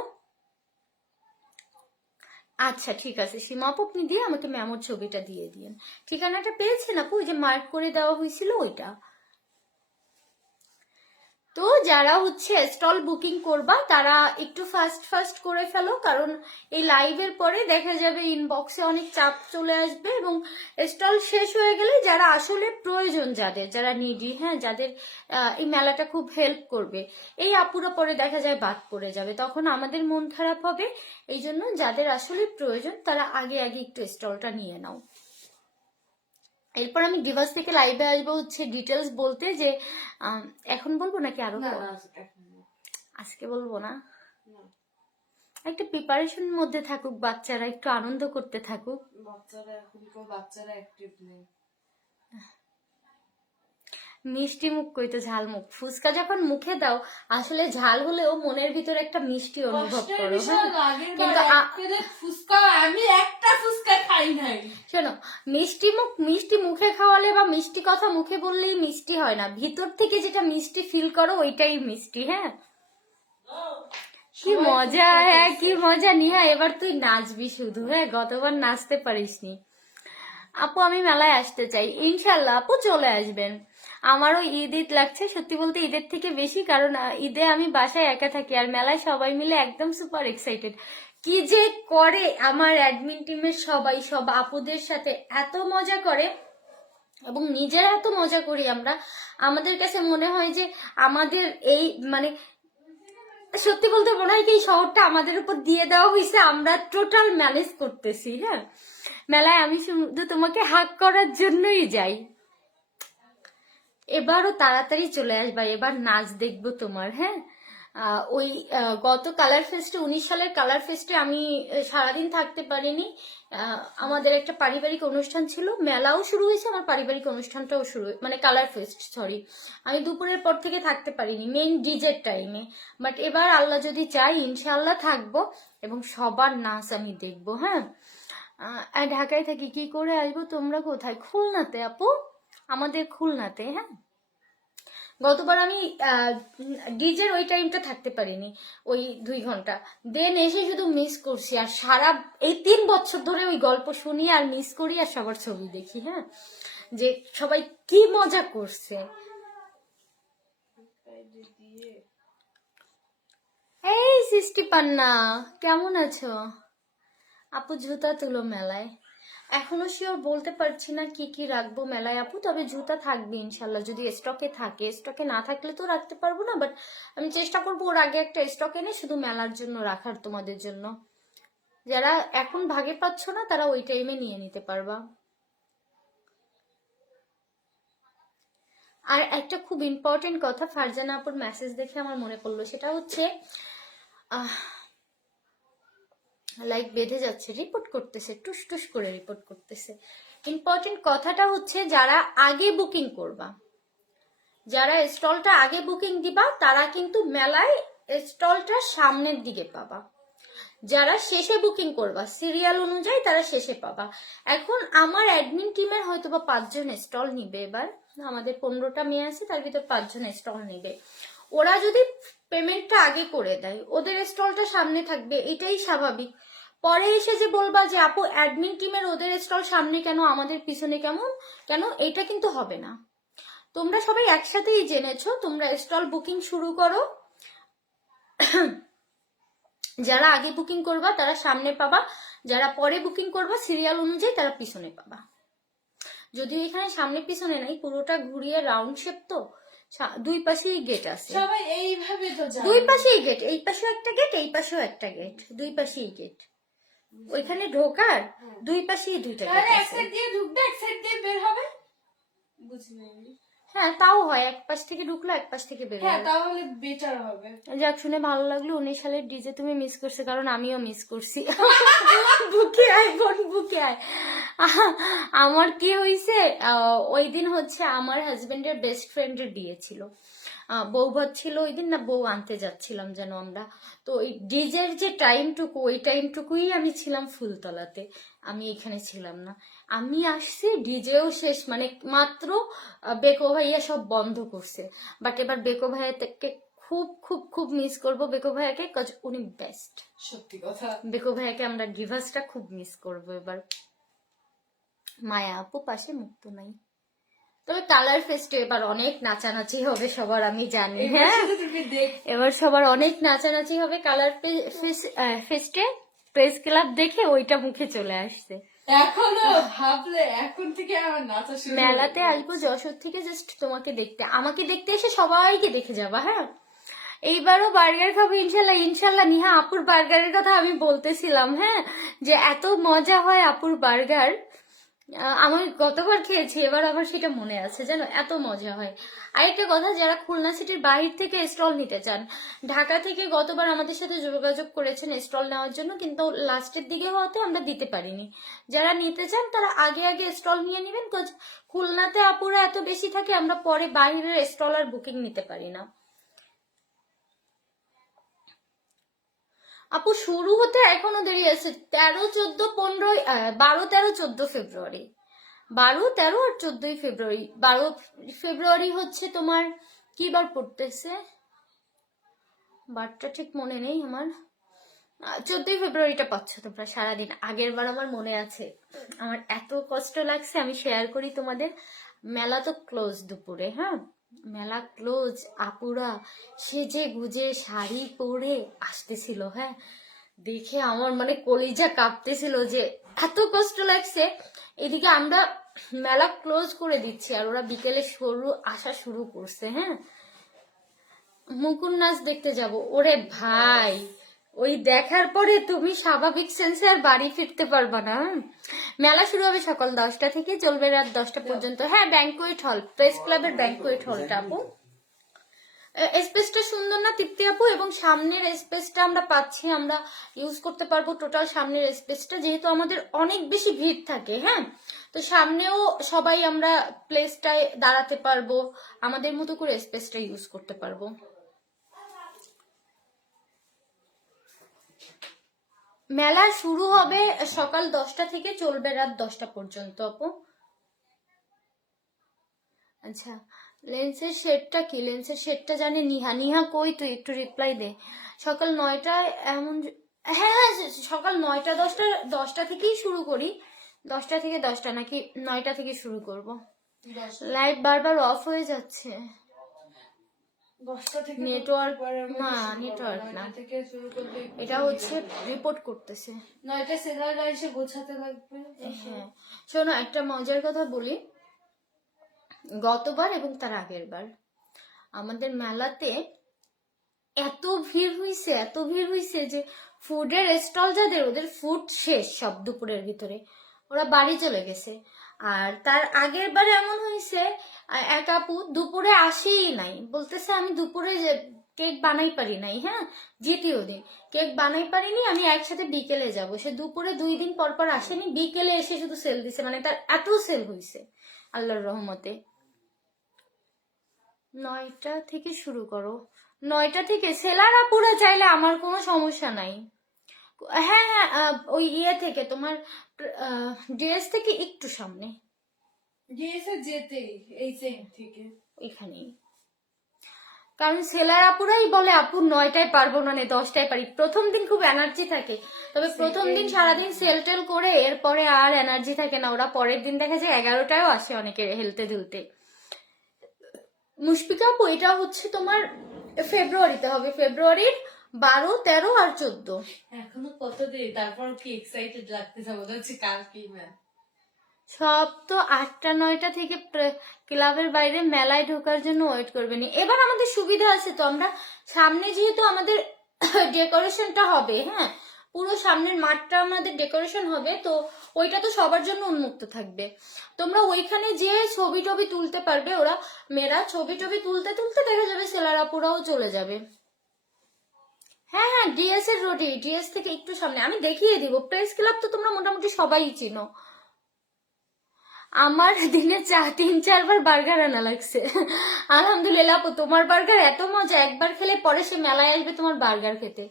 আচ্ছা ঠিক আছে সীমা আপু, আপনি দিয়ে আমাকে মেমোর ছবিটা দিয়ে দিন। ঠিকানাটা পেয়েছেন আপু? ওই যে মার্ক করে দেওয়া হয়েছিল ওইটা। তো যারা হচ্ছে স্টল বুকিং করবা তারা একটু ফাস্ট ফাস্ট করে ফেলো, কারণ এই লাইভের পরে দেখা যাবে ইনবক্সে অনেক চাপ চলে আসবে, এবং স্টল শেষ হয়ে গেলে যারা আসলে প্রয়োজন, যারা নিডি, হ্যাঁ, যাদের এই মেলাটা খুব হেল্প করবে, এই আপুরা পরে দেখা যায় বাদ পড়ে যাবে, তখন আমাদের মন খারাপ হবে। এই জন্য যাদের আসলে প্রয়োজন তারা আগে আগে একটু স্টলটা নিয়ে নাও। এরপর আমি ডিভাস থেকে লাইভে আসবো হচ্ছে ডিটেলস বলতে, যে এখন বলবো নাকি আরো আজকে বলবো না, একটা প্রিপারেশন মধ্যে থাকুক বাচ্চারা, একটু আনন্দ করতে থাকুক। বাচ্চারা অ্যাক্টিভ নেই। মিষ্টি মুখ কইতো ঝাল মুখ। ফুচকা যখন মুখে দাও, আসলে ঝাল হলেও মনের ভিতরে একটা মিষ্টি অনুভব করো। কিন্তু আমি একটা ফুচকা খাই নাই। শোনো, মিষ্টি মুখে খাওয়ালে বা মিষ্টি কথা মুখে বললেই মিষ্টি হয় না, ভিতর থেকে যেটা মিষ্টি ফিল করো ওইটাই মিষ্টি। হ্যাঁ, কি মজা, হ্যাঁ কি মজা। নিহা এবার তুই নাচবি শুধু, হ্যাঁ, গতবার নাচতে পারিসনি। আপু আমি মেলায় আসতে চাই, ইনশাল্লাহ আপু চলে আসবেন। আমারও ঈদ ঈদ লাগছে, সত্যি বলতে ঈদের থেকে বেশি, কারণ ঈদে আমি বাসায় একা থাকি, আর মেলায় সবাই মিলে একদম সুপার এক্সাইটেড। কি যে করে আমার অ্যাডমিন টিমের সবাই, সব আপুদের সাথে এত মজা করে, এবং নিজেরা এত মজা করি আমরা। আমাদের কাছে মনে হয় যে আমাদের এই, মানে সত্যি বলতে মনে হয় কি এই শহরটা আমাদের উপর দিয়ে দেওয়া হয়েছে, আমরা টোটাল ম্যানেজ করতেছি। হ্যাঁ, মেলায় আমি শুধু তোমাকে হাক করার জন্যই যাই। এবারও তাড়াতাড়ি চলে আসবা, এবার নাচ দেখবো তোমার। হ্যাঁ, ওই গত কালার ফেস্টে, 19 সালের কালার ফেস্টে আমি সারাদিন থাকতে পারিনি। আমাদের একটা পারিবারিক অনুষ্ঠান ছিল, মেলাও শুরু হয়েছে, আমার পারিবারিক অনুষ্ঠানটাও শুরু, মানে কালার ফেস্ট, সরি, আমি দুপুরের পর থেকে থাকতে পারিনি মেইন ডিজের টাইমে। বাট এবার আল্লাহ যদি চাই ইনশাল্লাহ থাকবো, এবং সবার নাচ আমি দেখবো। হ্যাঁ, ঢাকায় থাকি, কি করে আসবো? তোমরা কোথায়? খুলনাতে আপু, আমাদের খুলনাতে। হ্যাঁ, গতবার আমি ডিজের ওই টাইমটা থাকতে পারিনি, ওই 2 ঘন্টা। দেন এসে শুধু মিস করছি, আর সারা এই 3 বছর ধরে ওই গল্প শুনি আর মিস করি আর সবার ছবি দেখি। হ্যাঁ, যে সবাই কি মজা করছে। এই সৃষ্টি পান্না, কেমন আছো আপু? জুতা তুলো মেলায়। এখনো শিওর বলতে পারছি না কি কি রাখবো মেলায় আপু, তবে জুতা থাকবে ইনশাল্লাহ, যদি স্টকে থাকে। স্টকে না থাকলে তো রাখতে পারবো না, বাট আমি চেষ্টা করবো ওর আগে একটা স্টক এনে শুধু মেলার জন্য রাখার, তোমাদের জন্য। যারা এখন ভাগে পাচ্ছ না তারা ওই টাইমে নিয়ে নিতে পারবা। আর একটা খুব ইম্পর্টেন্ট কথা ফারজানা আপুর মেসেজ দেখে আমার মনে পড়লো, সেটা হচ্ছে লাইক বেঁধে যাচ্ছে, রিপোর্ট করতেছে, টুস টুস করে রিপোর্ট করতেছে। ইম্পর্টেন্ট কথাটা হচ্ছে, যারা আগে বুকিং করবা, যারা স্টলটা আগে বুকিং দিবা, তারা কিন্তু মেলায় স্টলটা সামনের দিকে পাবা। যারা শেষে বুকিং করবা সিরিয়াল অনুযায়ী, তারা শেষে পাবা। এখন আমার অ্যাডমিন টিমের হয়তো বা 5 জন স্টল নিবে এবার, আমাদের 15টা মেয়ে আছে, তার ভিতর 5 জন স্টল নিবে। ওরা যদি পেমেন্টটা আগে করে দেয়, ওদের স্টলটা সামনে থাকবে, এটাই স্বাভাবিক। পরে এসে যে বলবা যে আপু অ্যাডমিন টিমের ওদের স্টল সামনে কেন, আমাদের পিছনে কেন, এটা কিন্তু হবে না। তোমরা সবাই একসাথেই জেনেছো, তোমরা স্টল বুকিং শুরু করো। যারা আগে বুকিং করবা তারা সামনে পাবা, যারা পরে বুকিং করবা সিরিয়াল অনুযায়ী তারা পিছনে পাবা। যদিও এখানে সামনে পিছনে নাই, পুরোটা ঘুরিয়ে রাউন্ড শেপ, তো 2 পাশেই গেট আছে। সবাই এইভাবে তো যায়। 2 পাশেই গেট, এই পাশেও একটা গেট, এই পাশেও একটা গেট, 2 পাশেই গেট। ওইখানে ঢোকার 2 পাশেই 2টা গেট তাহলে এক আছে। সাইড দিয়ে ঢুকবে, এক সাইড দিয়ে বের হবে। বুঝলি? হ্যাঁ, তাও হয়, এক পাশ থেকে ঢুকলো এক পাশ থেকে বের হ্যাঁ, হলো। তাহলে বেটার হবে। যাক, শুনে ভালো লাগলো। 19 সালের ডিজে তুমি মিস করছো, কারণ আমিও মিস করছি। বুকে আয় বোন, বুকে আয়। আমার কি হয়েছে, ওই দিন হচ্ছে আমার হাজবেন্ডের বেস্ট ফ্রেন্ডের বিয়ে ছিল, বউ ভাত ছিল ওই দিন, না বউ আনতে যাচ্ছিলাম যেন আমরা। তো ওই ডিজের যে টাইমটুকু, ওই টাইমটুকুই আমি ছিলাম ফুলতলাতে, আমি এখানে ছিলাম না। আমি আসছি, ডিজেও শেষ, মানে মাত্র বেকো ভাইয়া সব বন্ধ করছে। বাট এবার বেকো ভাইয়াকে খুব খুব খুব মিস করবো, বেকো ভাইয়াকে, কজ উনি বেস্ট। সত্যি কথা। বেকো ভাইয়াকে আমরা ডিভাসটা খুব মিস করবো এবার। মায়া আপু পাশে, মুক্ত নাই। তবে কালার ফেস্টে এবার অনেক নাচানাচি হবে সবার, আমি জানি। হ্যাঁ, এবার সবার অনেক নাচানাচি হবে কালার ফেস্টে। প্রেস ক্লাব দেখে ওইটা মুখে চলে আসছে। এখনো ভাবলে এখন থেকে আমার নাচা শুরু। মেলাতে আসবো যশোর থেকে জাস্ট তোমাকে দেখতে, আমাকে দেখতে এসে সবাইকে দেখে যাবা। হ্যাঁ, এইবারও বার্গার খাবো ইনশাল্লাহ। ইনশাল্লাহ নিহা আপুর বার্গারের কথা আমি বলতেছিলাম, হ্যাঁ, যে এত মজা হয় আপুর বার্গার। আমি গতবার খেয়েছি, এবার আবার সেটা মনে আছে, জানো, এত মজা হয়। আরেকটা কথা, যারা খুলনা সিটির বাইরে থেকে স্টল নিতে চান, ঢাকা থেকে গতবার আমাদের সাথে যোগাযোগ করেছেন স্টল নেওয়ার জন্য, কিন্তু লাস্টের দিকে হওয়াতে আমরা দিতে পারিনি। যারা নিতে চান তারা আগে আগে স্টল নিয়ে নেবেন, খুলনাতে আপুরা এত বেশি থাকে, আমরা পরে বাইরের স্টল আর বুকিং নিতে পারি না। আপু শুরু হতে এখনো দেরি আছে, 13, 14, 15, 12, 13, 14 ফেব্রুয়ারি, 12, 13 আর 14 ফেব্রুয়ারি। 12 ফেব্রুয়ারি হচ্ছে তোমার কি বার পড়তেছে, বারটা ঠিক মনে নেই আমার। 14 ফেব্রুয়ারিটা পাচ্ছ তোমরা সারাদিন। আগের বার আমার মনে আছে, আমার এত কষ্ট লাগছে, আমি শেয়ার করি তোমাদের। মেলা তো ক্লোজ দুপুরে, হ্যাঁ, মেলা ক্লোজ, আপুরা সেজে গুজে শাড়ি পরে আসতেছিল। হ্যাঁ, দেখে আমার মানে কলিজা কাঁপতেছিল যে এত কষ্ট লাগছে। এদিকে আমরা মেলা ক্লোজ করে দিচ্ছি আর ওরা বিকেলে আসা শুরু করছে। হ্যাঁ, মুকুন নাচ দেখতে যাব, ওরে ভাই, ওই দেখার পরে তুমি স্বাভাবিক সেন্সে আর বাড়ি ফিরতে পারবা না। মেলা শুরু হবে সকাল 10টা থেকে, চলবে রাত 10টা পর্যন্ত। হ্যাঁ, ব্যাংকুয়েট হল, প্রেস ক্লাবের ব্যাংকুয়েট হলটা আপু। স্পেসটা সুন্দর না তৃপ্তি আপু? এবং সামনের স্পেসটা আমরা পাচ্ছি, আমরা ইউজ করতে পারবো টোটাল সামনের স্পেসটা, যেহেতু আমাদের অনেক বেশি ভিড় থাকে। হ্যাঁ, তো সামনেও সবাই আমরা প্লেসটায় দাঁড়াতে পারবো, আমাদের মতো করে স্পেসটা ইউজ করতে পারবো। মেলা শুরু হবে সকাল 10টা থেকে, চলবে রাত 10টা পর্যন্ত আপু। আচ্ছা, লেন্সের শেডটা কি? লেন্সের শেডটা জানে নিহা। নিহা কই তুই? একটু রিপ্লাই দে। সকাল 9টায় এমন হ্যাঁ হ্যাঁ, সকাল 9টা 10টা থেকেই শুরু করি। 10টা থেকে 10টা নাকি 9টা থেকে শুরু করব। লাইট বারবার অফ হয়ে যাচ্ছে। 10টা থেকে নেটওয়ার্ক পরের মধ্যে না, শুরু করবো। নেটওয়ার্ক না, 9টা থেকে শুরু করলে এটা হচ্ছে রিপোর্ট করতেছে। 9টা সেলাররা এসে গোছাতে লাগবে। হ্যাঁ শোনো, একটা মজার কথা বলি। গতবার এবং তার আগের বার আমাদের মেলাতে এত ভিড় হইছে, এত ভিড় হইছে যে ফুডের স্টল যাদের, ওদের ফুড শেষ সব দুপুরের ভিতরে, ওরা বাড়ি চলে গেছে। আর তার আগের বার এমন হয়েছে, এক আপু দুপুরে আসেই নাই, বলতেছে আমি দুপুরে কেক বানাই পারি নাই। হ্যাঁ, দ্বিতীয় দিন কেক বানাই পারিনি, আমি একসাথে বিকেলে যাব। সে দুপুরে 2 দিন পর পর আসেনি, বিকেলে এসে শুধু সেল দিছে। মানে তার এত সেল হয়েছে আল্লাহর রহমতে। 9টা থেকে শুরু করো, 9টা থেকে। সেলার আপুরা চাইলে আমার কোনো সমস্যা নাই। হ্যাঁ হ্যাঁ, ওই ইয়ে থেকে তোমার ড্রেস থেকে একটু সামনে গিয়েছে যেতে এই সাইড থেকে এখানেই। কারণ সেলার আপুরাই বলে আপু 9টায় পারবো না, 10টায় পারি। প্রথম দিন খুব এনার্জি থাকে, তবে প্রথম দিন সারাদিন সেল টেল করে এরপরে আর এনার্জি থাকে না। ওরা পরের দিন দেখা যায় 11টায়ও আসে অনেকে হেলতে দুলতে। মুশফিকা আপু, এটা হচ্ছে তোমার ফেব্রুয়ারিতে হবে, ফেব্রুয়ারির 12, 13 আর 14। এখনো কত দেরি, তারপর কি এক্সাইটেড লাগতেছে, মনে হচ্ছে কালকেই ম্যাম। সব তো 8টা 9টা থেকে ক্লাবের বাইরে মেলায় ঢোকার জন্য ওয়েট করবেনি। এবার আমাদের সুবিধা আছে তো, আমরা সামনে যেহেতু আমাদের ডেকোরেশনটা হবে, হ্যাঁ পুরো সামনের মাঠটা আমাদের ডেকোরেশন হবে, তো ওইটা তো সবার জন্য উন্মুক্ত থাকবে। তোমরা ওইখানে যে ছবি টবি তুলতে পারবে। ওরা মেয়েরা ছবি টবি তুলতে তুলতে দেখা যাবে সেলারাপুরাও চলে যাবে। হ্যাঁ হ্যাঁ, ডিএস এর রোডে, ডিএস থেকে একটু সামনে। আমি দেখিয়ে দিব। প্রেস ক্লাব তো তোমরা মোটামুটি সবাই চিনো। আমার দিনে 3-4 বার বার্গার আনা লাগছে। আলহামদুলিল্লাহ আপু, তোমার বার্গার এত মজা, একবার খেলে পরে সে মেলায় আসবে তোমার বার্গার খেতে।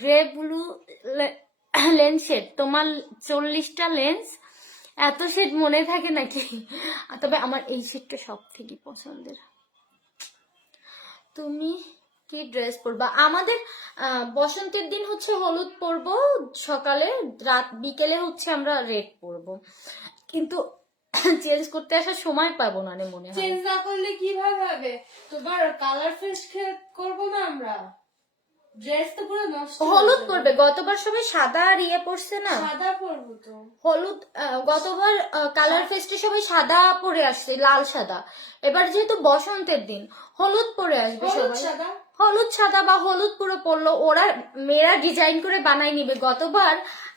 গ্রে ব্লু লেন্স শেড, তোমার 40টা লেন্স, এত শেড মনে থাকে নাকি? তবে আমার এই শেডটা সব থেকে পছন্দের। তুমি কি ড্রেস পরবা? আমাদের বসন্তের দিন হচ্ছে হলুদ পরবো সকালে, রাত বিকেলে হচ্ছে আমরা রেড পরবো। কিন্তু চেঞ্জ করতে আসার সময় পাবো না মনে হয়। চেঞ্জ না করলে কিভাবে হবে? তোমার কালার ফেস্ট করবো না আমরা, ড্রেস তো পুরো নষ্ট। হলুদ পরবে, গতবার সবাই সাদা আর ইয়ে পরছে না, সাদা পরবো তো। হলুদ গতবার কালার ফেস্টে সবাই সাদা পরে আসছে, লাল সাদা। এবার যেহেতু বসন্তের দিন হলুদ পরে আসবে সবাই, সাদা হলুদ সাদা বা হলুদ পুরো পরলো। ওরা মেয়েরা ডিজাইন করে বানাই নিবে। গতবার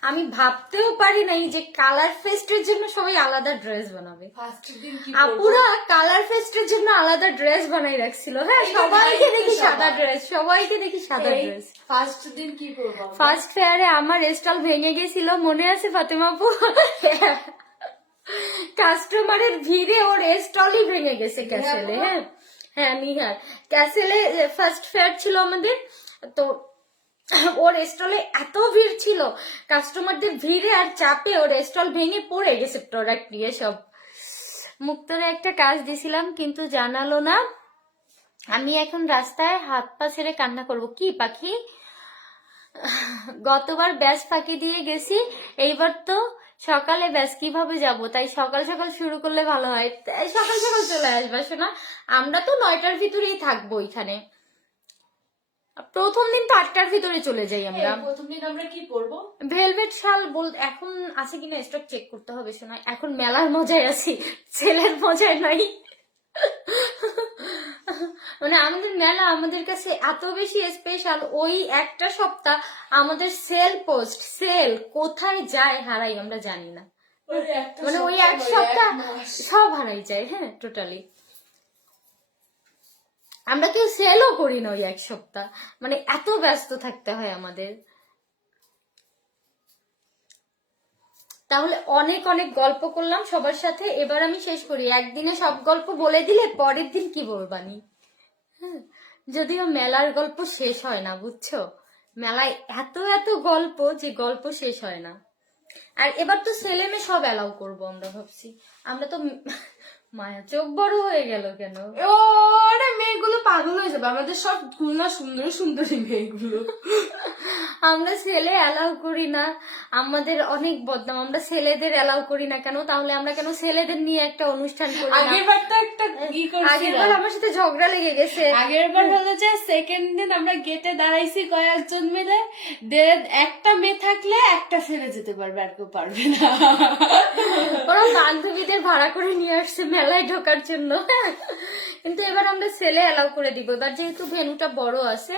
আমি ভাবতেও পারি নাই যে কালার ফেস্টের জন্য সবাই আলাদা ড্রেস বানাবে। ফার্স্টের দিন কি আপুরা কালার ফেস্টের জন্য আলাদা ড্রেস বানাই রাখছিল। হ্যাঁ, সবাইকে দেখি সাদা ড্রেস, সবাইকে দেখি সাদা ড্রেস। ফার্স্ট দিন কি করবো? ফার্স্ট ফেয়ারে আমার স্টল ভেঙে গেছিল, মনে আছে ফাতেমা আপু? কাস্টমারের ভিড়ে ওর স্টলই ভেঙে গেছে ক্যাসেলে। হ্যাঁ হ্যাঁ, নিহার ক্যাসেলে ফার্স্ট ফেয়ার ছিল আমাদের, তো ওর স্টলে এত ভিড় ছিল, কাস্টমারদের ভিড়ে আর চাপে ওর স্টল ভেঙে পড়ে গেছে প্রোডাক্ট নিয়ে সব। মুক্তরে একটা কাজ দিছিলাম কিন্তু জানালো না। আমি এখন রাস্তায় হাত পা ছেড়ে কান্না করব। কি পাখি? গতবার ব্যাস ফাঁকি দিয়ে গেছি, এইবার তো সকালে ব্যাস কিভাবে যাব? তাই সকাল সকাল শুরু করলে ভালো হয়। তাই সকাল সকাল চলে আসবা শোনা, আমরা তো 9টার ভিতরেই থাকবো এখানে। প্রথম দিন তো 8টার ভিতরে চলে যাই আমরা। প্রথম দিন আমরা কি পরবো? ভেলভেট শাল এখন আছে কিনা স্টক চেক করতে হবে শোনা। এখন মেলার মজায় আছি, ছেলের মজায় নাই। মানে আমাদের মেলা আমাদের কাছে এত বেশি স্পেশাল, ওই একটা সপ্তাহ আমাদের সেল পোস্ট সেল কোথায় যায় হারাই আমরা জানি না। মানে ওই এক সপ্তাহ সব হারাই যায়। হ্যাঁ, টোটালি আমরা কেউ সেলও করি না ওই এক সপ্তাহ, মানে এত ব্যস্ত থাকতে হয় আমাদের। তাহলে অনেক অনেক গল্প করলাম সবার সাথে, এবার আমি শেষ করি। একদিনে সব গল্প বলে দিলে পরের দিন কি বলবানি? হ্যাঁ, যদিও মেলার গল্প শেষ হয় না, বুঝছো? মেলায় এত এত গল্প যে গল্প শেষ হয় না। আর এবার তো ছেলে মেয়ে সব অ্যালাউ করবো আমরা ভাবছি। আমরা তো মায়া চোখ বড় হয়ে গেল কেন? ওরে মেয়েগুলো পাগল হয়ে যাবে, আমাদের সব খুলনা সুন্দরী সুন্দরী মেয়েগুলো। আমরা ছেলে অ্যালাউ করি না, আমাদের অনেক বদনাম, আমরা ছেলেদের অ্যালাউ করি না কেন? তাহলে আমরা কেন ছেলেদের নিয়ে একটা অনুষ্ঠান করি না? আগেরবার তো একটা কি করছিলাম, আগেরবার আমার সাথে ঝগড়া লেগে গেছে। আগেরবার হলো যে সেকেন্ড দিন আমরা গেটে দাঁড়াইছি কয়েকজন মিলে, একটা মেয়ে থাকলে একটা ছেলে যেতে পারবে, আর কেউ পারবে না। ওরা বান্ধবীদের ভাড়া করে নিয়ে আসছে মেলায় ঢোকার জন্য। কিন্তু এবার আমরা ছেলে অ্যালাউ করে দিব, এবার যেহেতু ভেন্যুটা বড় আছে।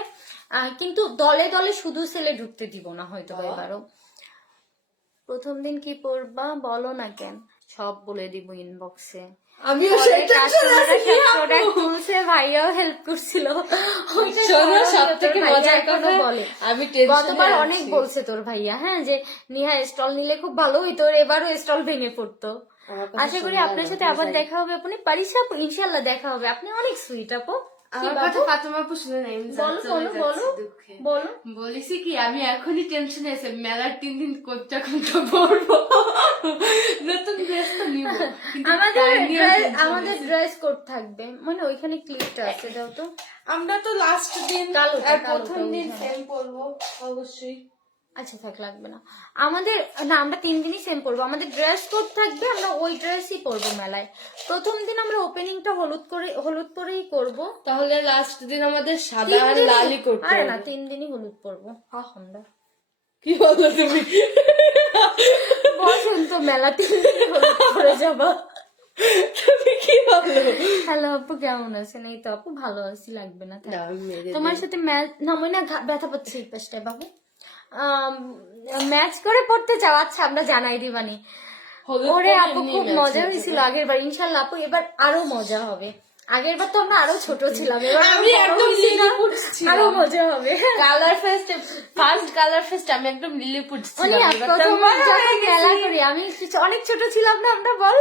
কিন্তু দলে দলে শুধু ছেলে ঢুকতে দিব না হয়তো এবারও। প্রথম দিন কি পরবা বলো না কেন, সব বলে দিব ইনবক্সে। আমিও সেটা তুলছে, ভাইয়াও হেল্প করছিল। শোনো, সবথেকে মজার কথা বলে, আমি গতবার অনেক বলছে তোর ভাইয়া, হ্যাঁ, যে নিহা স্টল নিলে খুব ভালো হইতো, এবারও স্টল ভেঙে পড়তো। আশা করি আপনার সাথে আবার দেখা হবে। আপনি পারিস আপু, ইনশাল্লাহ দেখা হবে। আপনি অনেক সুইট আপু। আমার কথা ফাতেমা আপু শুনে নাই, বলো বলো বলো বলো। বলিছি কি, আমি এখনই টেনশনে আছে, মেলার 3 দিন কোনটা কোনটা পরবো, নতুন ড্রেস তো নিব, আমাদের ড্রেস কোড থাকবে, মানে ওইখানে ক্লিপটা আছে, দাও তো। আমরা তো লাস্ট দিন আর প্রথম দিন সেম পরবো অবশ্যই। আচ্ছা থাক, লাগবে না আমাদের, না আমরা 3 দিনই সেম পরবো, আমাদের ড্রেস কোড থাকবে, আমরা ওই ড্রেসই পরবো মেলায়। প্রথম দিন আমরা ওপেনিংটা হলুদ পরেই করবো, তাহলে লাস্ট দিন আমাদের সাদা আর লালই করতে হবে। আরে না, 3 দিনই হলুদ পরবো আমরা। কি বলো তুমি? বসন্ত মেলা 3 দিন হলুদ পরে যাবো। তুমি কি বলো? হ্যালো আপু, কেমন আছেন? এই তো আপু ভালো আছি, লাগবে না। তোমার সাথে ম্যাচ নামই না, ব্যথা পাচ্ছে এই পাশটায় বাবু। ম্যাচ করে পড়তে চাও? আচ্ছা আমরা জানাই দিবানি। ওরে আপু খুব মজা হয়েছিল আগের বার, ইনশাল্লাহ আপু এবার আরো মজা হবে। আগের বার তো আমরা আরো ছোট ছিলাম, এবার আমি একদম লিলিপুট ছিলাম, আরো মজা হবে। Colour fest, first colour fest আমি একদম লিলিপুট ছিলাম। প্রথমবার যখন খেলা করি আমি অনেক ছোট ছিলাম না আমরা, বল?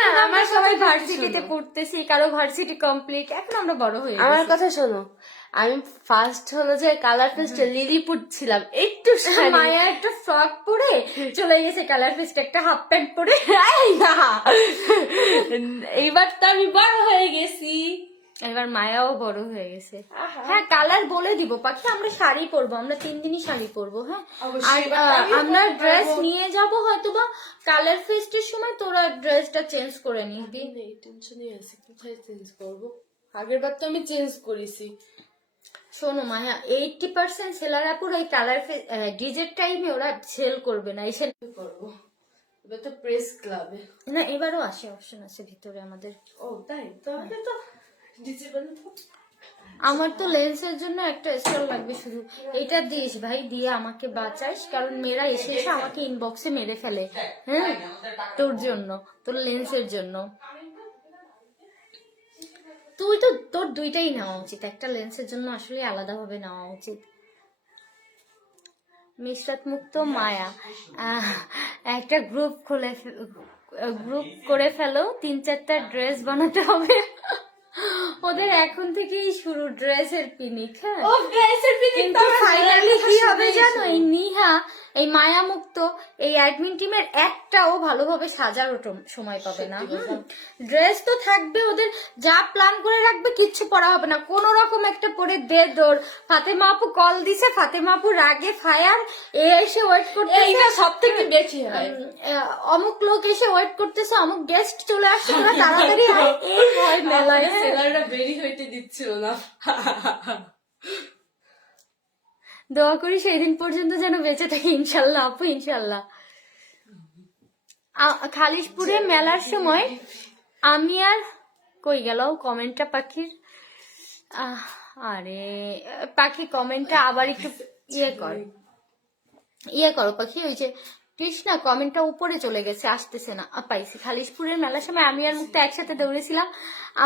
না, আমরা সবাই ভার্সিটিতে পড়তেছি, কারো ভার্সিটি কমপ্লিট, এখন আমরা বড় হয়ে গেছি। আমার কথা শোনো, আমি ফার্স্ট হলো যে কালার ফেস্ট লিলিপুট ছিলাম, একটু মায়া একটা ফ্রক পরে চলে গেছে কালার ফেস্ট, একটা হাফ প্যান্ট পরে। এইবার তো আমি বড় হয়ে গেছি, এবার মায়াও বড় হয়ে গেছে। হ্যাঁ কালার বলে দিব পাখি, আমরা শাড়ি পরবো, আমরা 3 দিনই শাড়ি পরবো। হ্যাঁ, আর আমরা ড্রেস নিয়ে যাব হয়তো বা কালার ফেস্টের সময়, তোরা ড্রেসটা চেঞ্জ করে নিবি। টেনশনই আছে, কোথায় চেঞ্জ করবো? আগের বার তো আমি চেঞ্জ করেছি। শোনো মায়া, 80% সেলার আপুর এই কালার ডিজের টাইমে ওরা সেল করবে না, এসে করবো। এবার তো প্রেস ক্লাবে, না এবারও আসে, অপশন আছে ভিতরে আমাদের। ও তাই? তাহলে তো ডিজে বানাবো। আমার তো লেন্সের জন্য একটা স্টল লাগবে শুধু, এটা দিস ভাই, দিয়ে আমাকে বাঁচাইস, কারণ মেয়েরা এসে এসে আমাকে ইনবক্সে মেরে ফেলে। হ্যাঁ, তোর জন্য, তোর লেন্সের জন্য। তুই তো, তোর দুইটাই নেওয়া উচিত, একটা লেন্সের জন্য আসলে আলাদাভাবে নেওয়া উচিত। মিশরাত মুক্ত মায়া একটা গ্রুপ করে ফেলো, 3-4টা ড্রেস বানাতে হবে। ওদের এখন থেকেই শুরু ড্রেসের পিনিক। হ্যাঁ, কিন্তু ফাইনালি কি হবে জানো, এই নিহা, এই মায়া মুক্ত, এই অ্যাডমিন টিমের একটাও ভালোভাবে সাজার সময় পাবে না। ড্রেস তো থাকবে, ওদের যা প্ল্যান করে রাখবে কিচ্ছু পরা হবে না, কোন রকম একটা পরে দে দৌড়। ফাতেমা আপু কল দিছে, ফাতেমা আপু রাগে ফায়ার, এ এসে ওয়েট করতে, এইটা সব থেকে বেশি হয়। অমুক লোক এসে ওয়েট করতেছে, অমুক গেস্ট চলে আসছে, তোরা তাড়াতাড়ি আয়, এই হয় মেলায়। সেলাররা বেরি হইতে দিচ্ছিল না। দোয়া করি সেই দিন পর্যন্ত যেন বেঁচে থাকে, ইনশাল্লাহ আপু, ইনশাল্লাহ। খালিশপুরে মেলার সময় আমি আর কই গেল কমেন্টটা পাখির? আরে পাখি, কমেন্টটা আবার একটু ইয়ে করো পাখি, ওই যে কৃষ্ণা কমেন্টটা উপরে চলে গেছে, আসতেছে না। পাইছি, খালিশপুরের মেলার সময় আমি আর মুক্তা একসাথে দৌড়েছিলাম,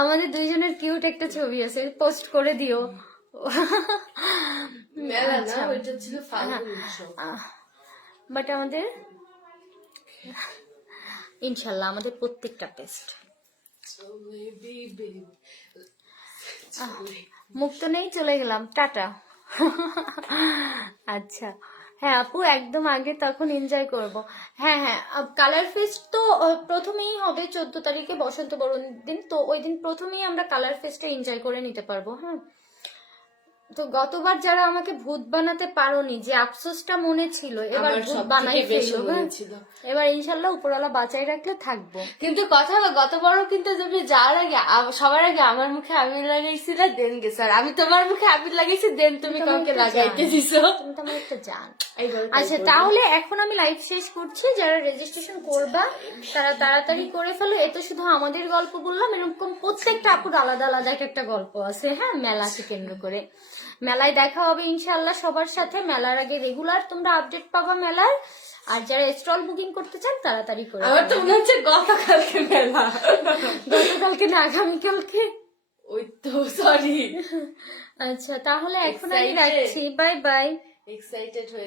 আমাদের দুইজনের কিউট একটা ছবি আছে, পোস্ট করে দিও। বাট আমাদের ইনশাল্লাহ আমাদের প্রত্যেকটা টেস্ট। মুক্ত নেই, চলে গেলাম, টাটা। আচ্ছা হ্যাঁ আপু, একদম আগে তখন এনজয় করব। হ্যাঁ হ্যাঁ, কালার ফেস্ট তো প্রথমেই হবে 14 তারিখে, বসন্ত বরণের দিন। তো ওই দিন প্রথমেই আমরা কালার ফেস্টটা এনজয় করে নিতে পারবো। হ্যাঁ, তো গতবার যারা আমাকে ভূত বানাতে পারোনি, যে আফসোসটা মনে ছিল, এবার আমার ভূত সব বানাই থেকে বেশি ফেললো। মনে হ্যাঁ, ছিল। এবার ইনশাল্লাহ উপরওয়ালা বাঁচাই রাখলে থাকবো। কিন্তু কথা হলো গতবারও কিন্তু তুমি যাওয়ার আগে সবার আগে আমার মুখে আবির লাগাইছিলে, দেন গেছে। আর আমি তোমার মুখে আবির লাগাইছি, দেন তুমি কাউকে লাগাইতে দিছো। তুমি তো আমার একটা জান। এইবার আচ্ছা, তাহলে এখন আমি লাইভ শেষ করছি। যারা রেজিস্ট্রেশন করবা তারা তাড়াতাড়ি করে ফেলো। এ তো শুধু আমাদের গল্প বললাম, এরকম প্রত্যেকটা আপুর আলাদা আলাদা একটা গল্প আছে। হ্যাঁ, মেলাকে কেন্দ্র করে মেলায় দেখা হবে ইনশাআল্লাহ সবার সাথে। মেলার আগে রেগুলার তোমরা আপডেট পাবা মেলার। আর যারা স্টল বুকিং করতে চান তাড়াতাড়ি করে আমার তো মনে হচ্ছে গতকালকে মেলা, গতকালকে না আগামীকালকে। ওই তো সরি। আচ্ছা, তাহলে এখন আমি Excited. রাখছি। Bye bye. এক্সাইটেড হয়ে